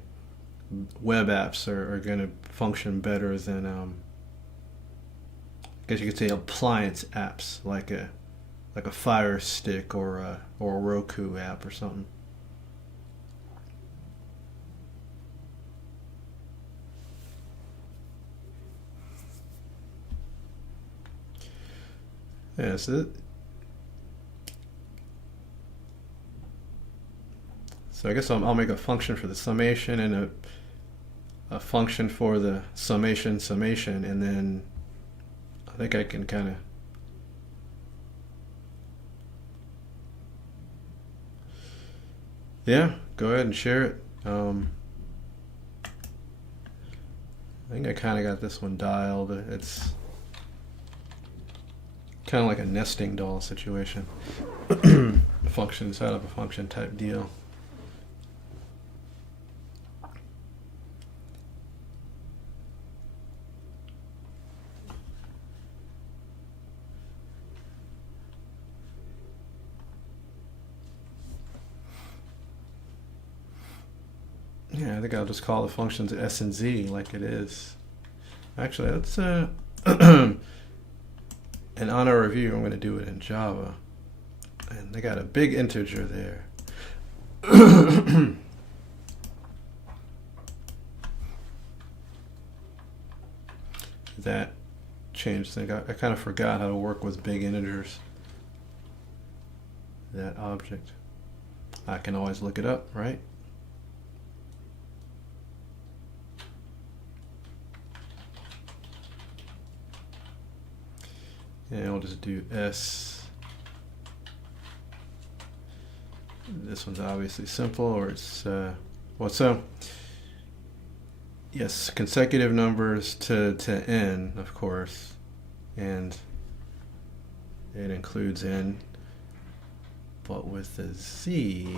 web apps are going to function better than I guess you could say appliance apps like a Fire Stick or a Roku app or something. Yeah, so I guess I'll make a function for the summation and a function for the summation, and then I think I can kind of go ahead and share it. I think I kind of got this one dialed. It's kind of like a nesting doll situation. Function inside of a function type deal. Yeah, I think I'll just call the functions s and z like it is. Actually, that's and on our review, I'm going to do it in Java. And they got a big integer there. That changed things. I kind of forgot how to work with big integers. That object. I can always look it up, right? And I'll just do S. This one's obviously simple, or it's yes, consecutive numbers to n, of course, and it includes n, but with the z,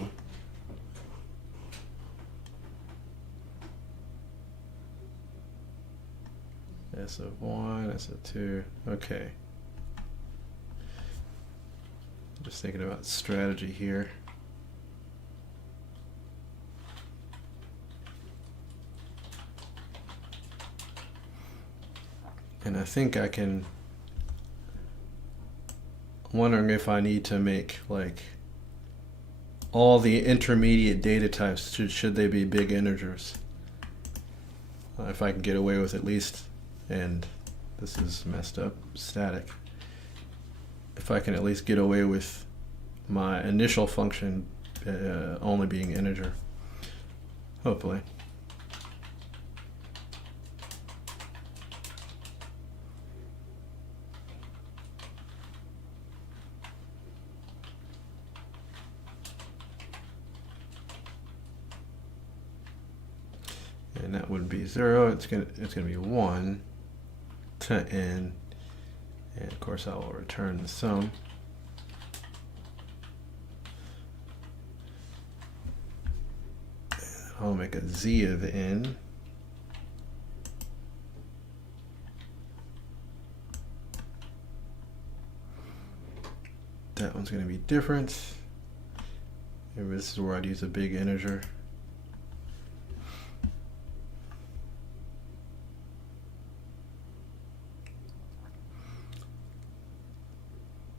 S of 1, S of 2, okay. Just thinking about strategy here. And I think I can, I'm wondering if I need to make like all the intermediate data types, should they be big integers? If I can get away with at least, and this is messed up, static. If I can at least get away with my initial function only being integer. Hopefully. And that would be 0. It's gonna be 1 to n, and of course I will return the sum. I'll make a z of n. That one's going to be different. Maybe this is where I'd use a big integer.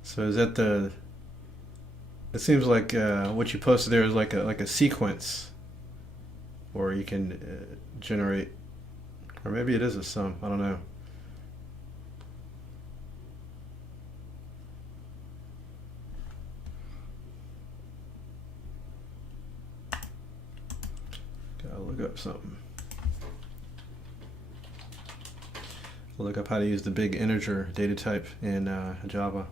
So is that the? It seems like what you posted there is like a sequence, or you can generate, or maybe it is a sum. I don't know. Gotta look up something. I'll look up how to use the big integer data type in Java.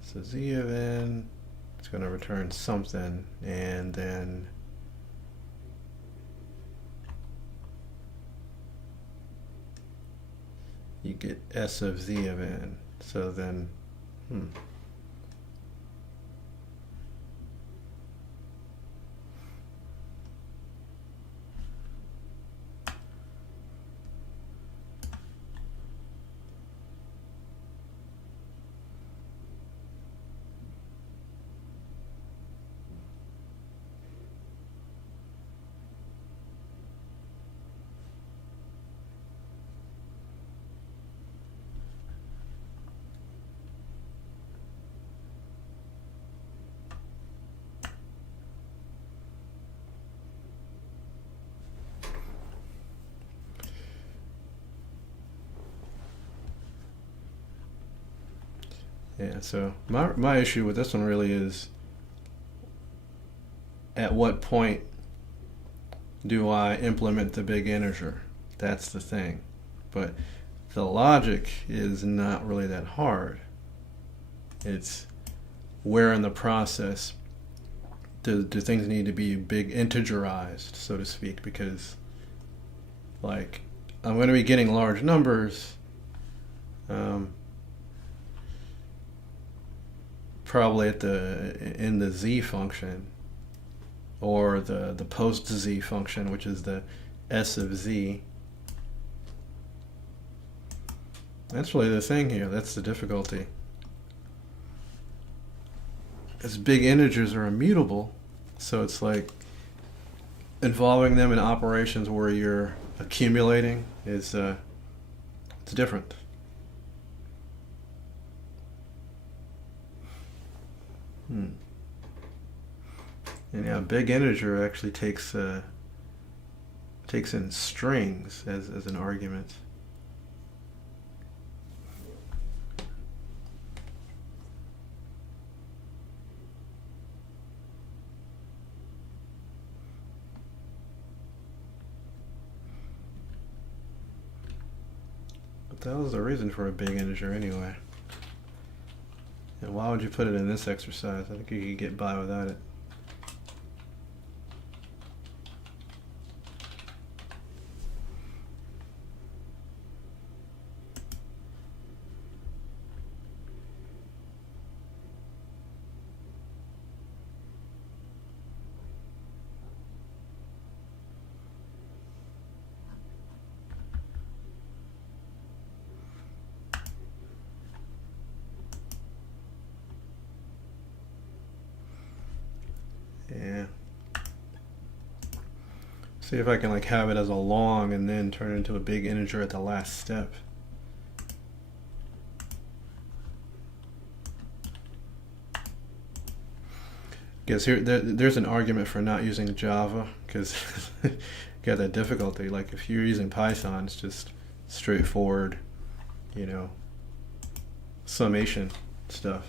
So z of n, it's going to return something, and then you get s of z of n. So then, yeah, so my issue with this one really is, at what point do I implement the big integer? That's the thing. But the logic is not really that hard. It's where in the process do things need to be big integerized, so to speak, because like I'm going to be getting large numbers, probably in the z function, or the post z function, which is the s of z. That's really the thing here. That's the difficulty. As big integers are immutable, so it's like involving them in operations where you're accumulating is it's different. And yeah, a big integer actually takes in strings as an argument. But that was the reason for a big integer anyway. And why would you put it in this exercise? I think you could get by without it. Yeah. See if I can like have it as a long and then turn it into a big integer at the last step. Guess here there's an argument for not using Java because you got that difficulty. Like if you're using Python, it's just straightforward, you know, summation stuff.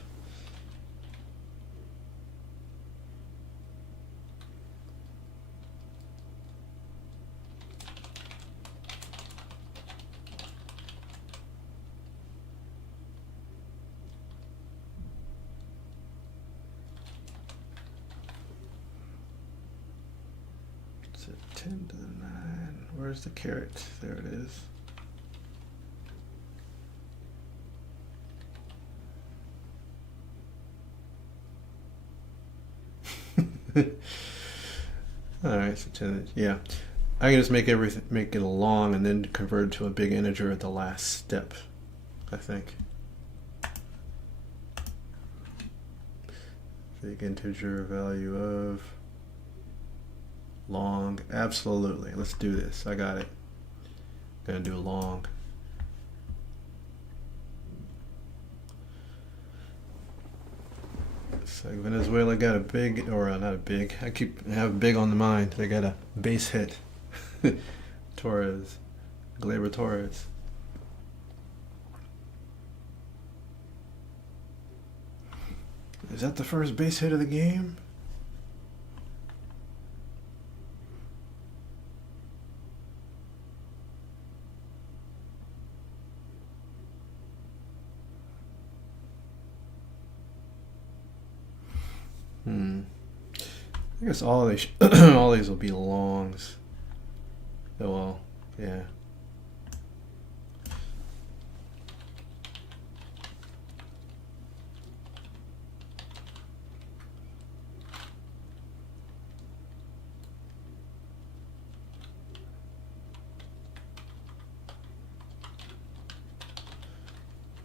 It's a 10 to the 9. Where's the caret? There it is. Alright, so 10, yeah. I can just make everything, make it a long and then convert it to a big integer at the last step, I think. Big integer value of long, absolutely. Let's do this. I got it. Gonna do long. It's like Venezuela got a big, or not a big, I have big on the mind. They got a base hit. Torres. Gleyber Torres. Is that the first base hit of the game? I guess all of these all these will be longs. Oh well, yeah.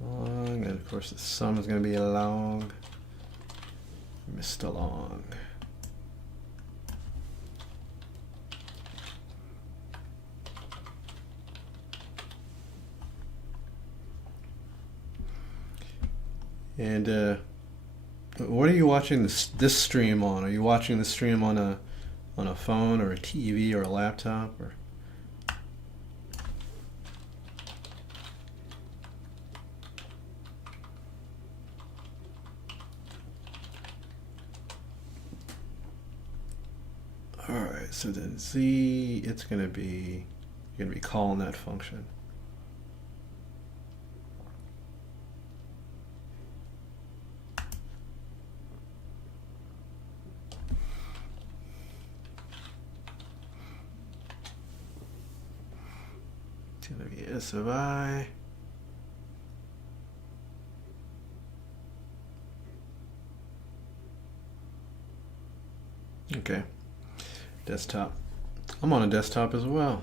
Long, and of course the sum is going to be a long. Mr. Long. And what are you watching this stream on? Are you watching the stream on a phone or a TV or a laptop or? All right, so then Z, it's gonna be, you're gonna be calling that function. It's gonna be S of I. Okay. Desktop. I'm on a desktop as well.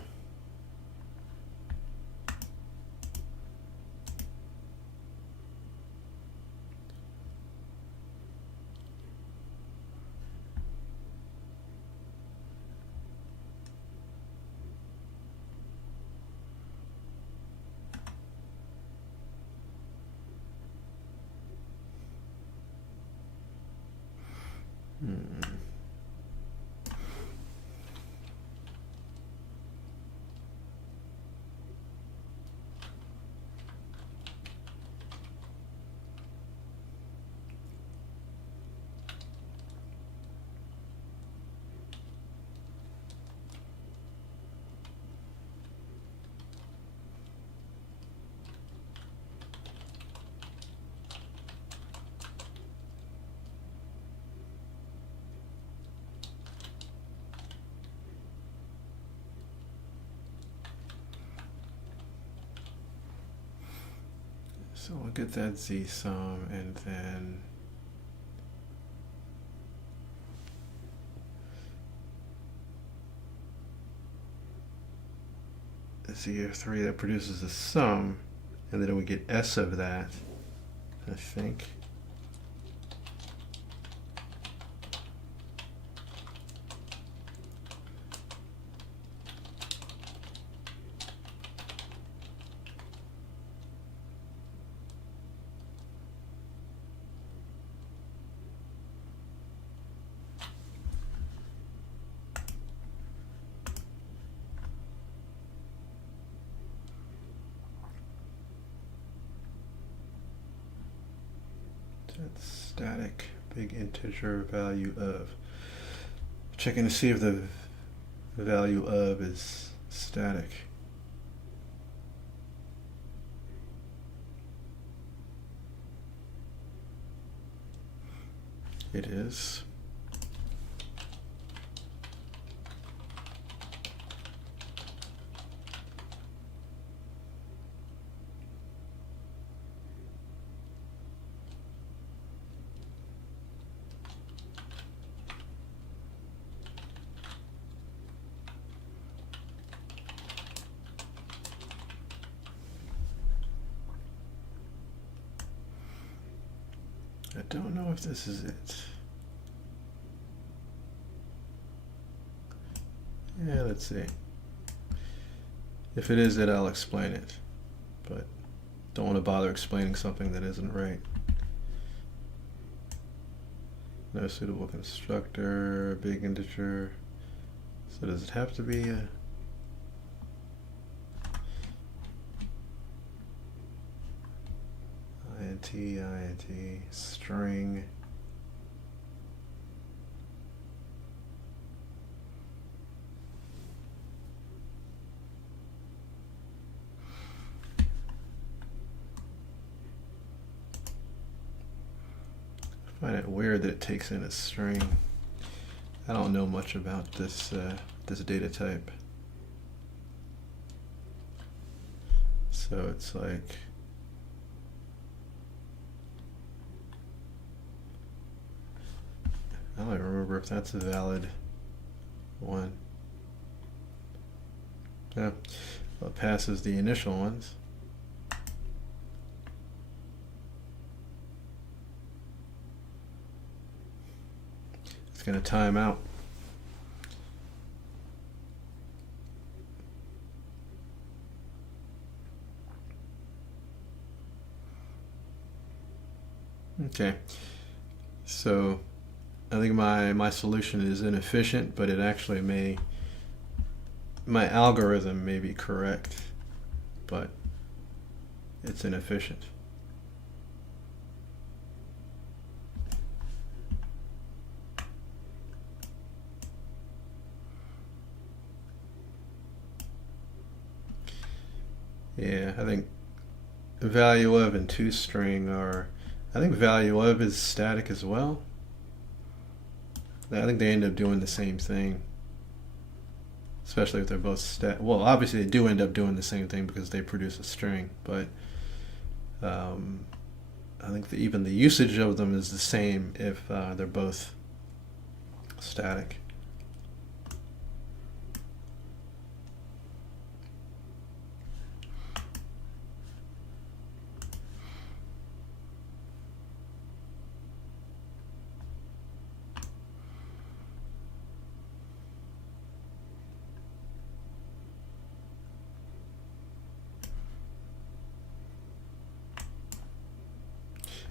So we'll get that z sum, and then z of 3 that produces a sum, and then we get s of that, I think. That's static big integer value of. Checking to see if the value of is static. It is. I don't know if this is it. Yeah, let's see. If it is it, I'll explain it. But don't want to bother explaining something that isn't right. No suitable constructor, big integer. So does it have to be a... int, string. I find it weird that it takes in a string. I don't know much about this this data type. So it's like I don't even remember if that's a valid one. Yeah, well, it passes the initial ones. It's going to time out. Okay, so I think my solution is inefficient, but it actually my algorithm may be correct, but it's inefficient. Yeah, I think value of and toString are, I think value of is static as well. I think they end up doing the same thing, especially if they're both well, obviously they do end up doing the same thing because they produce a string, but I think even the usage of them is the same if they're both static.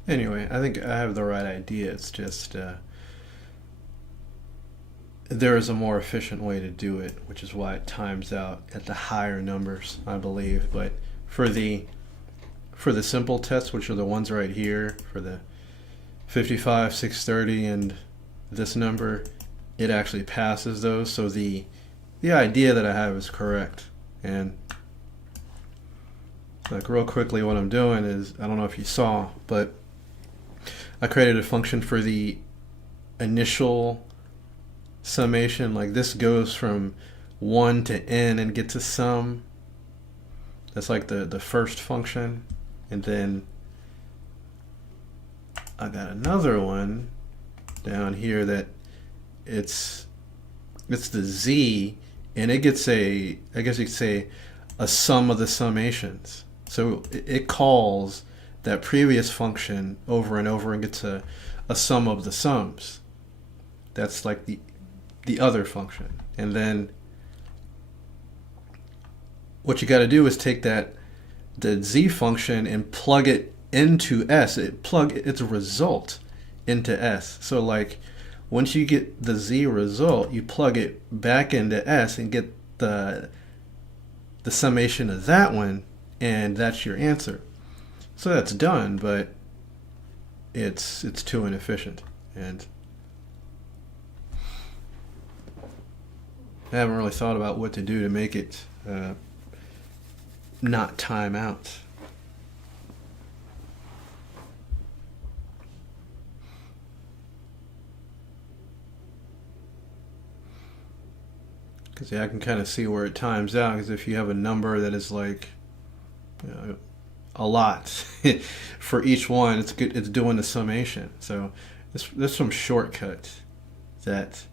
Anyway, I think I have the right idea. It's just there is a more efficient way to do it, which is why it times out at the higher numbers, I believe. But for the simple tests, which are the ones right here, for the 55, 630, and this number, it actually passes those. So the idea that I have is correct. And like real quickly, what I'm doing is, I don't know if you saw, but I created a function for the initial summation. Like this goes from 1 to n and gets a sum. That's like the first function. And then I got another one down here that it's the z, and it gets a, I guess you could say, a sum of the summations. So it calls that previous function over and over and gets a sum of the sums. That's like the other function. And then what you got to do is take the z function and plug it into s. It's a result into s. So like once you get the z result, you plug it back into s and get the summation of that one, and that's your answer. So that's done, but it's too inefficient, and I haven't really thought about what to do to make it not time out. Because I can kind of see where it times out, because if you have a number that is like, you know, a lot for each one, it's doing the summation. So there's some shortcut that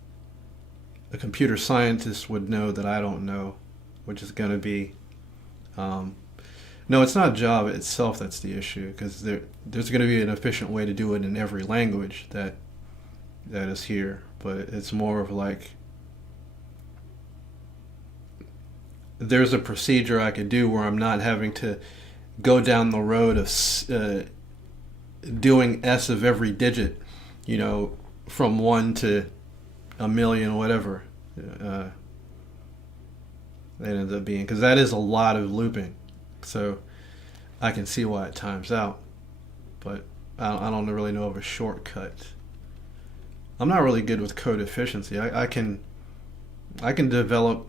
a computer scientist would know that I don't know, which is going to be, no, it's not Java itself that's the issue, because there's going to be an efficient way to do it in every language that is here, but it's more of like, there's a procedure I could do where I'm not having to go down the road of doing s of every digit, you know, from 1 to a million, whatever it ends up being, because that is a lot of looping. So I can see why it times out, but I don't really know of a shortcut. I'm not really good with code efficiency. I can develop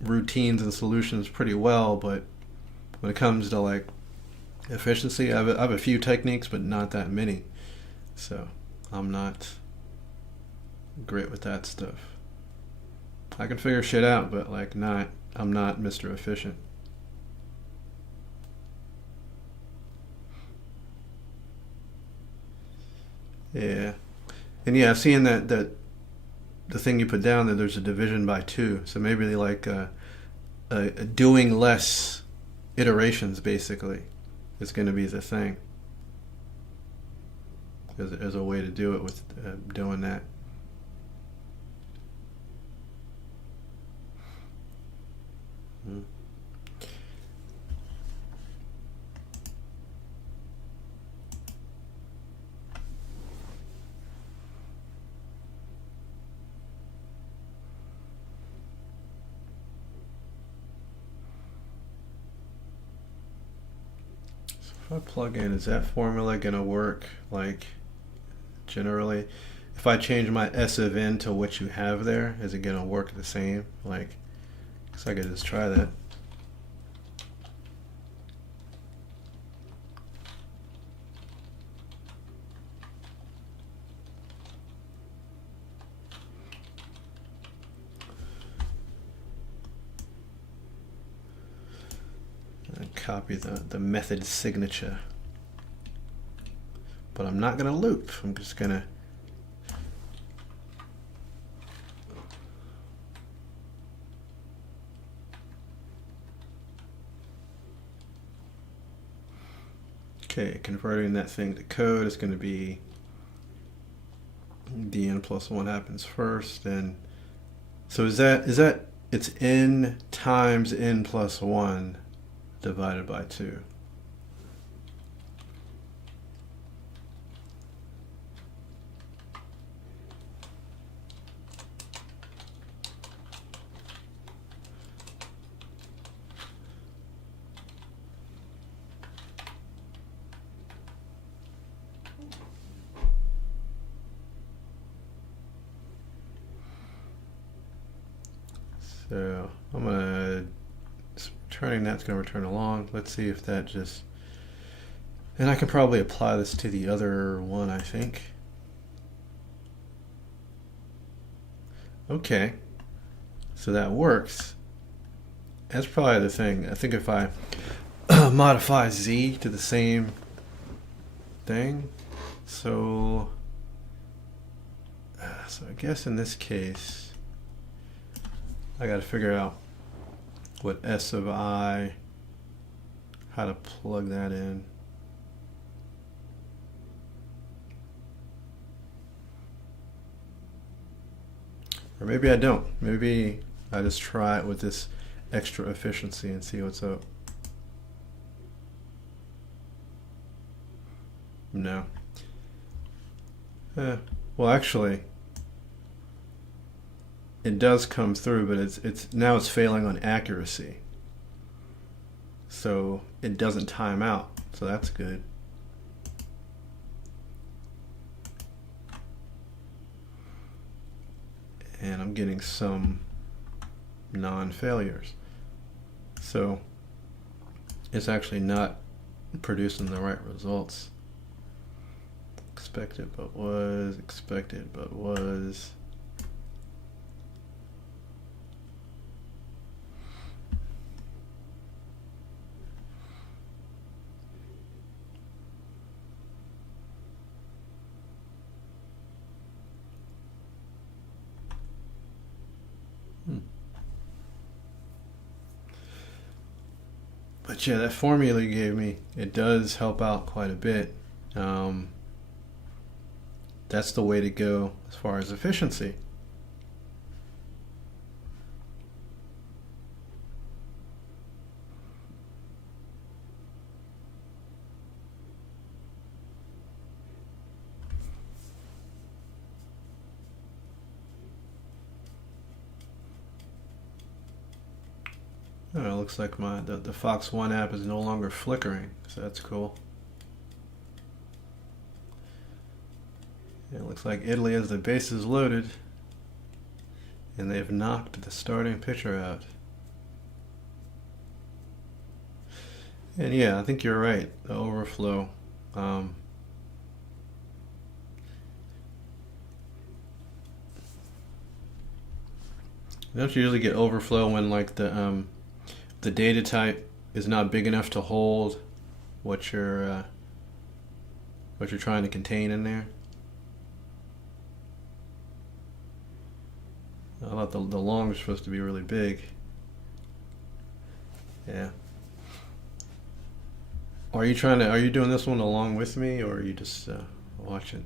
routines and solutions pretty well, but when it comes to like efficiency, I have a few techniques, but not that many. So I'm not great with that stuff. I can figure shit out, but like I'm not Mr. Efficient. Yeah. And yeah, seeing that the thing you put down there, there's a division by 2. So maybe they like doing less iterations, basically, is going to be the thing. There's a way to do it with doing that. If I plug in, is that formula going to work, like, generally? If I change my S of n to what you have there, is it going to work the same? Like, guess I could just try that. Copy the method signature, but I'm not going to loop. I'm just going to converting that thing to code is going to be dn plus 1 happens first, and so is that it's n times n plus 1 divided by 2. So I'm gonna returning that's going to return a long. Let's see if that just, and I can probably apply this to the other one, I think. Okay, so that works. That's probably the thing. I think if I modify z to the same thing, So I guess in this case, I got to figure out what S of I, how to plug that in. Or maybe I don't. Maybe I just try it with this extra efficiency and see what's up. No. Well, actually, it does come through, but it's now it's failing on accuracy. So it doesn't time out. So that's good. And I'm getting some non-failures. So it's actually not producing the right results. Expected but was, expected but was. But yeah, that formula you gave me, it does help out quite a bit. That's the way to go as far as efficiency. Oh, it looks like the Fox One app is no longer flickering, so that's cool. It looks like Italy has the bases loaded, and they've knocked the starting pitcher out. And yeah, I think you're right. The overflow. Don't you usually get overflow when like the data type is not big enough to hold what you're trying to contain in there? I thought the long is supposed to be really big. Yeah. Are you doing this one along with me, or are you just watching?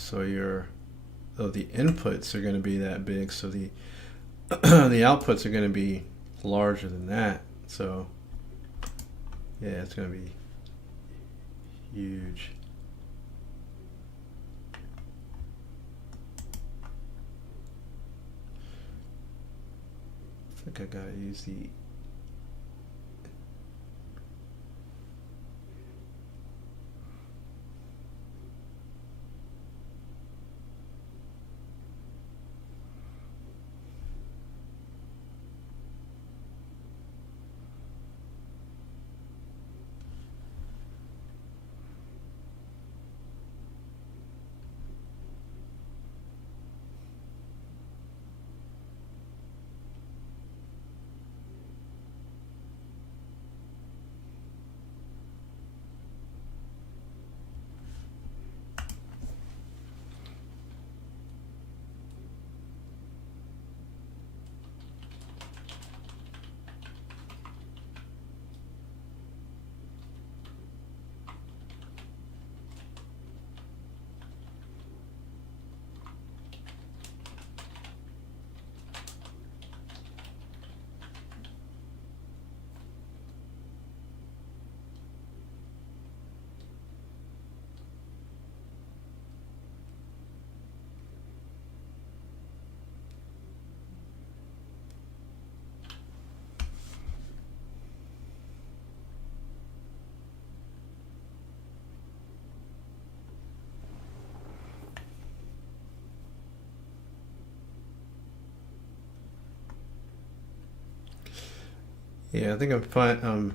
So the inputs are going to be that big, so the the outputs are going to be larger than that. So yeah, it's going to be huge. I think I gotta use the Yeah, I think I'm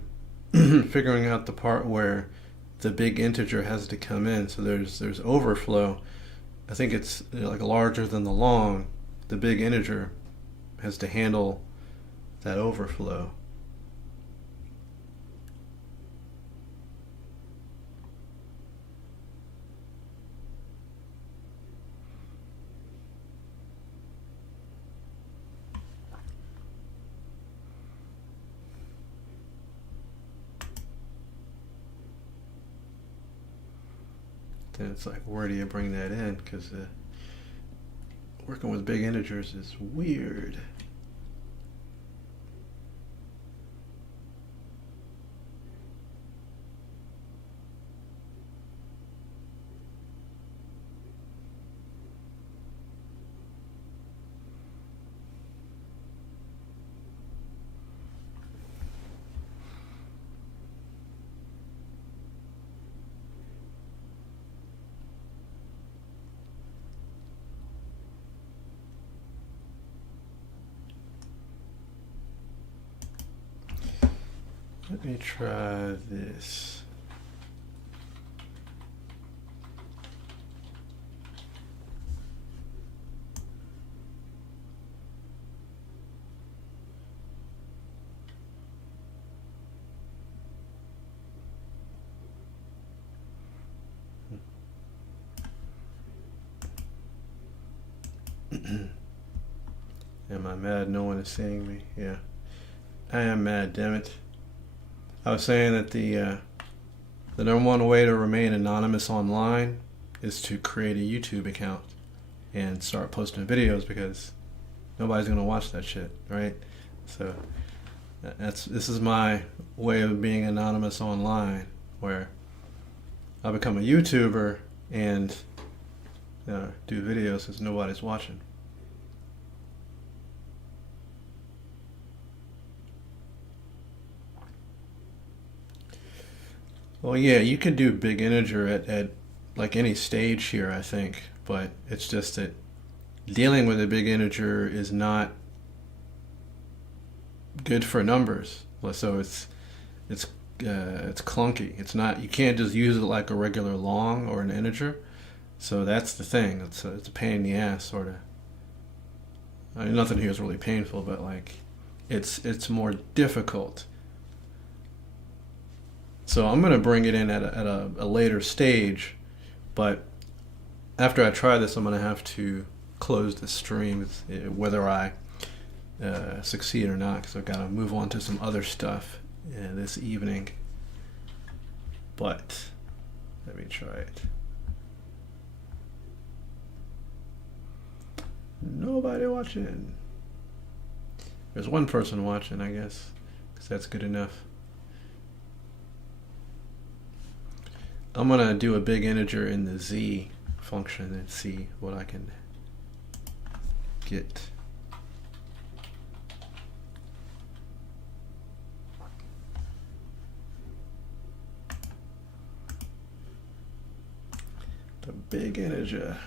figuring out the part where the big integer has to come in. So there's overflow. I think it's like larger than the long. The big integer has to handle that overflow. Then it's like, where do you bring that in? Because working with big integers is weird. Let me try this. Am I mad no one is seeing me? Yeah. I am mad, damn it. I was saying that the number one way to remain anonymous online is to create a YouTube account and start posting videos, because nobody's gonna watch that shit, right? So this is my way of being anonymous online, where I become a YouTuber and do videos because nobody's watching. Well, yeah, you could do big integer at like any stage here, I think, but it's just that dealing with a big integer is not good for numbers. So it's clunky. It's not. You can't just use it like a regular long or an integer. So that's the thing. It's a pain in the ass, sort of. I mean, nothing here is really painful, but like, it's more difficult. So I'm going to bring it in at a later stage, but after I try this, I'm going to have to close the stream, whether I succeed or not, because I've got to move on to some other stuff this evening. But let me try it. Nobody watching. There's one person watching, I guess, because that's good enough. I'm going to do a big integer in the z function and see what I can get. The big integer.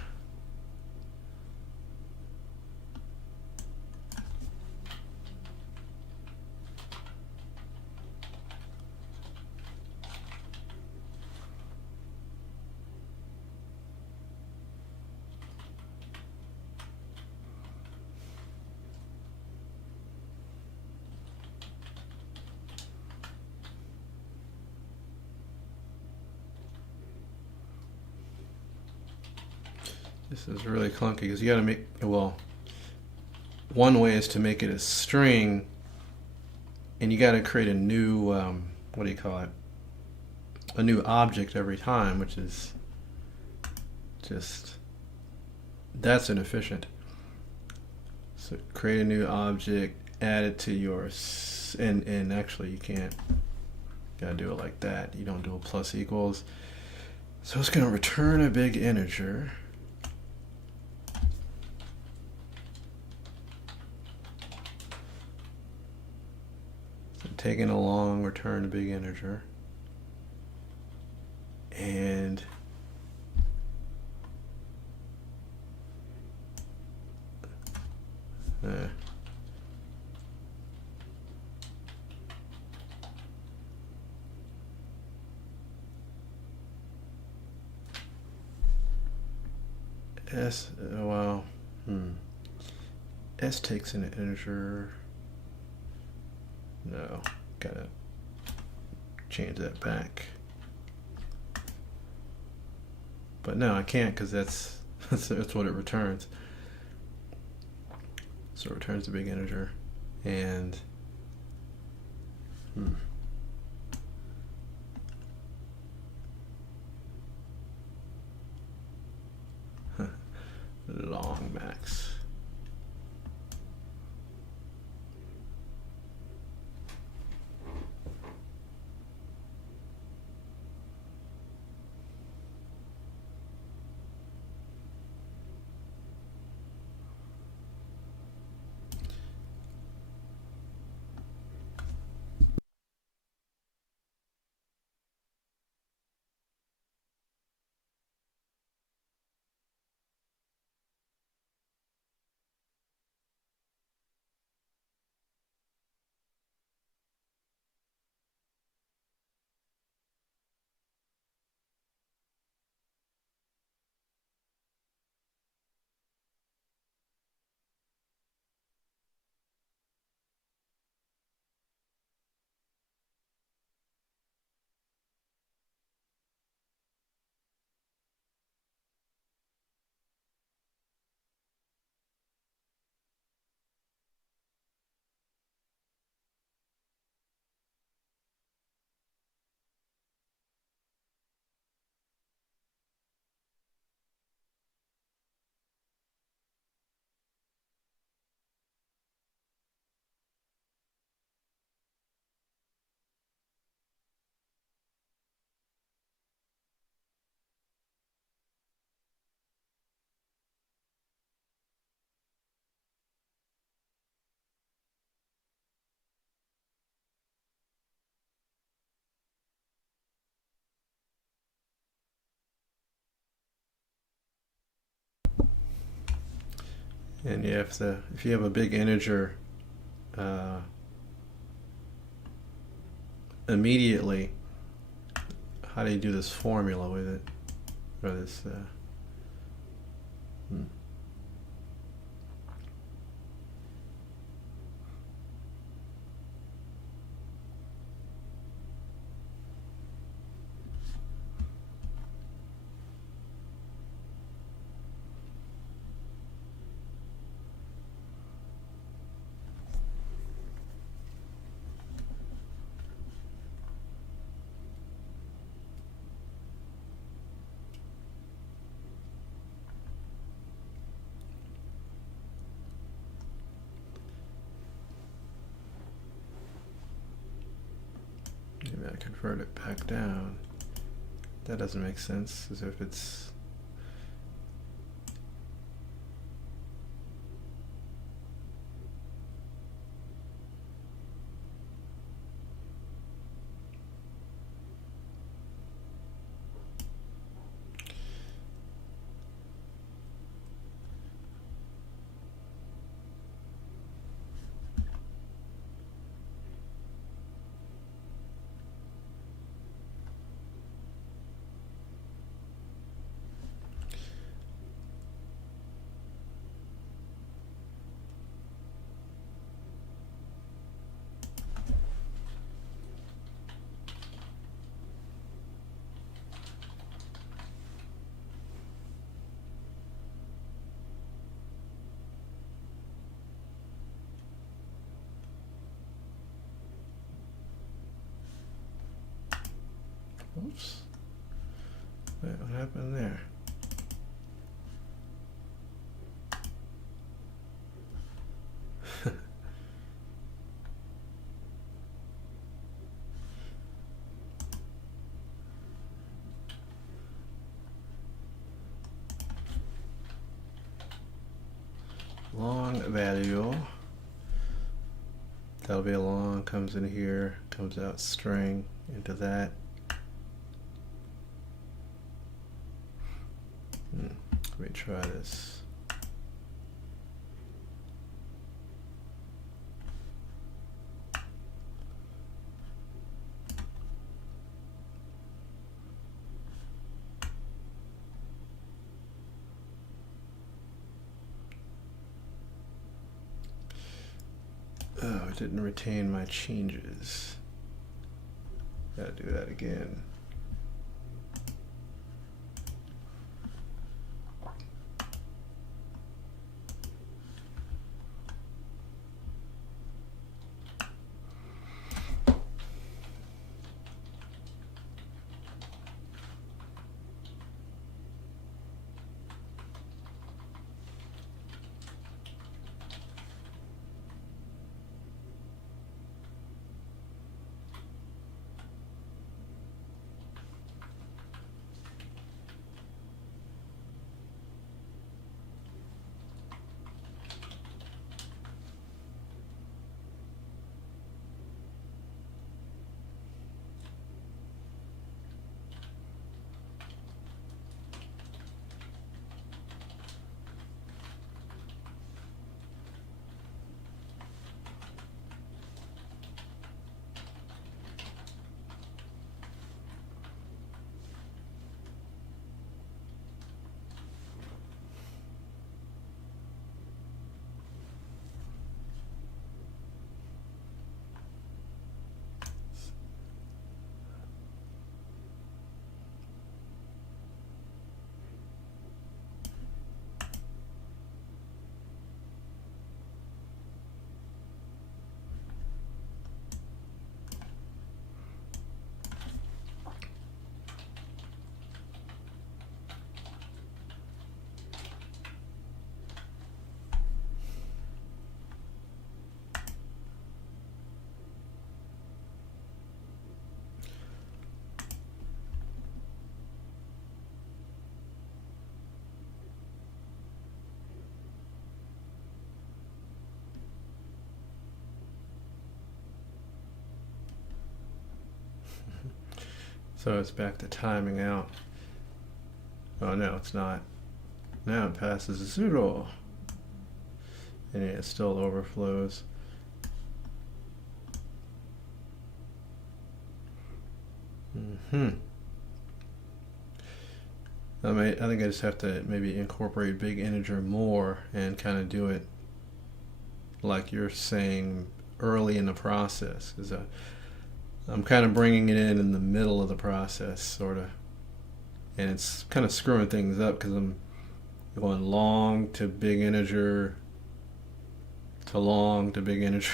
This is really clunky because you got to make, well, one way is to make it a string, and you got to create a new, what do you call it? A new object every time, which is just, that's inefficient. So create a new object, add it to yours, and actually you can't, you got to do it like that. You don't do a plus equals. So it's going to return a big integer. Taking a long, return a big integer, and S, well, S takes an integer. No, gotta change that back. But no, I can't because that's what it returns. So it returns a big integer, and long max. And yeah, if you have a big integer, immediately, how do you do this formula with it, or this? Maybe I convert it back down. That doesn't make sense, as if it's oops. Wait, what happened there? Long value. That'll be a long, comes in here, comes out string into that. Let me try this. didn't retain my changes. Gotta do that again. So it's back to timing out. Oh no, it's not. Now it passes 0. And it still overflows. I think I just have to maybe incorporate big integer more and kind of do it like you're saying early in the process. Because I'm kind of bringing it in the middle of the process, sort of. And it's kind of screwing things up because I'm going long to big integer to long to big integer.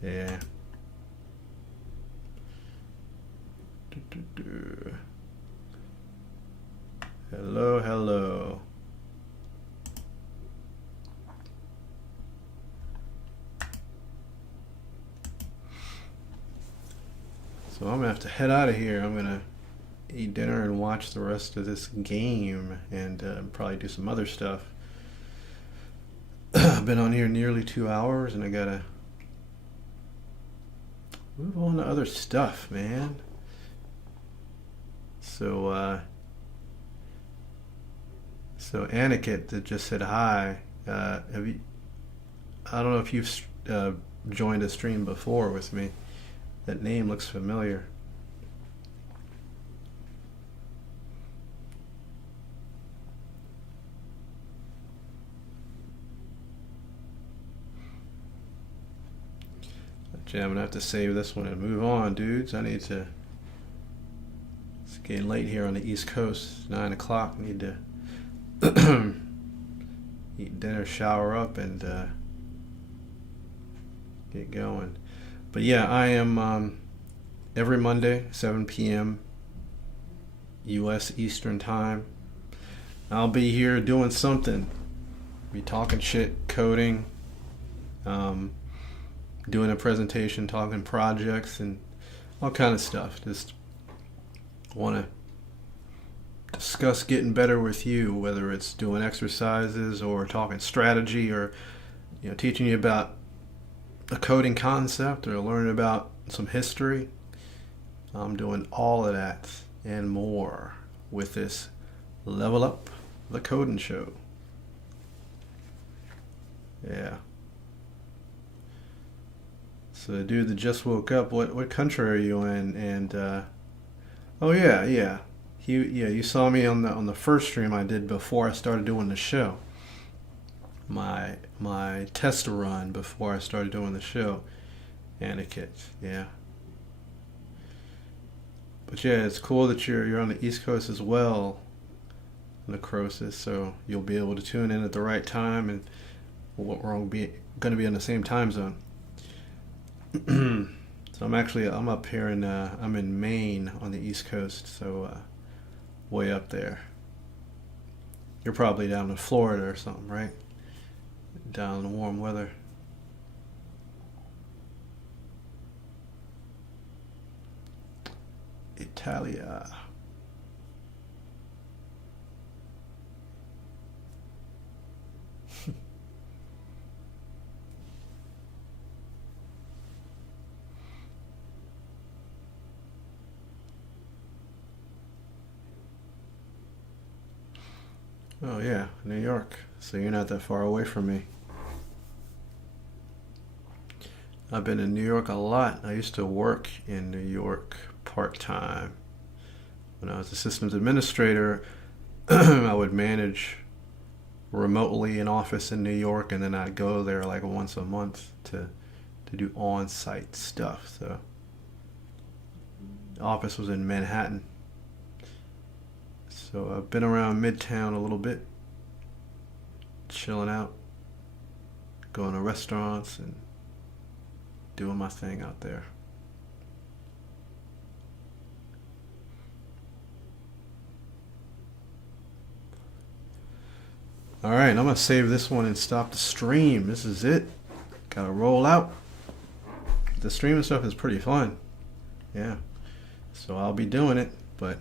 Yeah. Hello, hello. So I'm gonna have to head out of here. I'm gonna eat dinner and watch the rest of this game and probably do some other stuff. I've been on here nearly 2 hours and I gotta move on to other stuff, man. So Aniket that just said hi. I don't know if you've joined a stream before with me. That name looks familiar. Actually, I'm gonna have to save this one and move on, dudes. I need to. It's getting late here on the East Coast. 9 o'clock. Need to eat dinner, shower up, and get going. But yeah, I am every Monday, 7 p.m. U.S. Eastern Time. I'll be here doing something. Be talking shit, coding, doing a presentation, talking projects, and all kind of stuff. Just want to discuss getting better with you, whether it's doing exercises or talking strategy or teaching you about a coding concept or learning about some history. I'm doing all of that and more with this Level Up the Coding Show. Yeah. So the dude that just woke up, what country are you in? And oh yeah. You saw me on the first stream I did before I started doing the show. my test run before I started doing the show. Etiquette, yeah. But yeah, it's cool that you're on the East Coast as well, Necrosis, so you'll be able to tune in at the right time, and we're going to be in the same time zone. So I'm up here I'm in Maine on the East Coast, so way up there. You're probably down in Florida or something, right? Down in the warm weather. Italia. Oh yeah, New York. So you're not that far away from me. I've been in New York a lot. I used to work in New York part-time. When I was a systems administrator, I would manage remotely an office in New York, and then I'd go there like once a month to do on-site stuff. So the office was in Manhattan. So I've been around Midtown a little bit, chilling out, going to restaurants and doing my thing out there. Alright, I'm going to save this one and stop the stream. This is it. Gotta roll out. The streaming stuff is pretty fun. Yeah. So I'll be doing it, but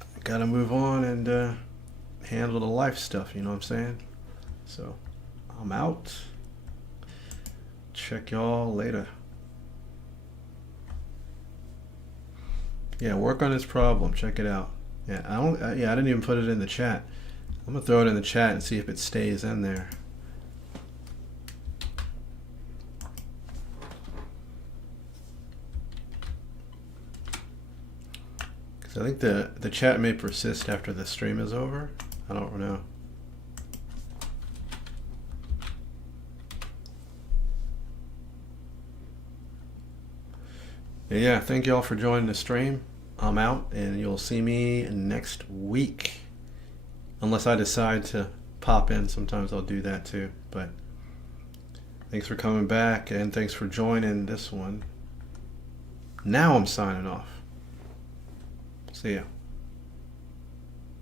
I gotta move on and handle the life stuff, you know what I'm saying? So I'm out. Check y'all later. Yeah, work on this problem. Check it out. Yeah, I didn't even put it in the chat. I'm gonna throw it in the chat and see if it stays in there. Because I think the chat may persist after the stream is over. I don't know. Yeah, thank y'all for joining the stream. I'm out, and you'll see me next week. Unless I decide to pop in, sometimes I'll do that too. But thanks for coming back, and thanks for joining this one. Now I'm signing off. See ya.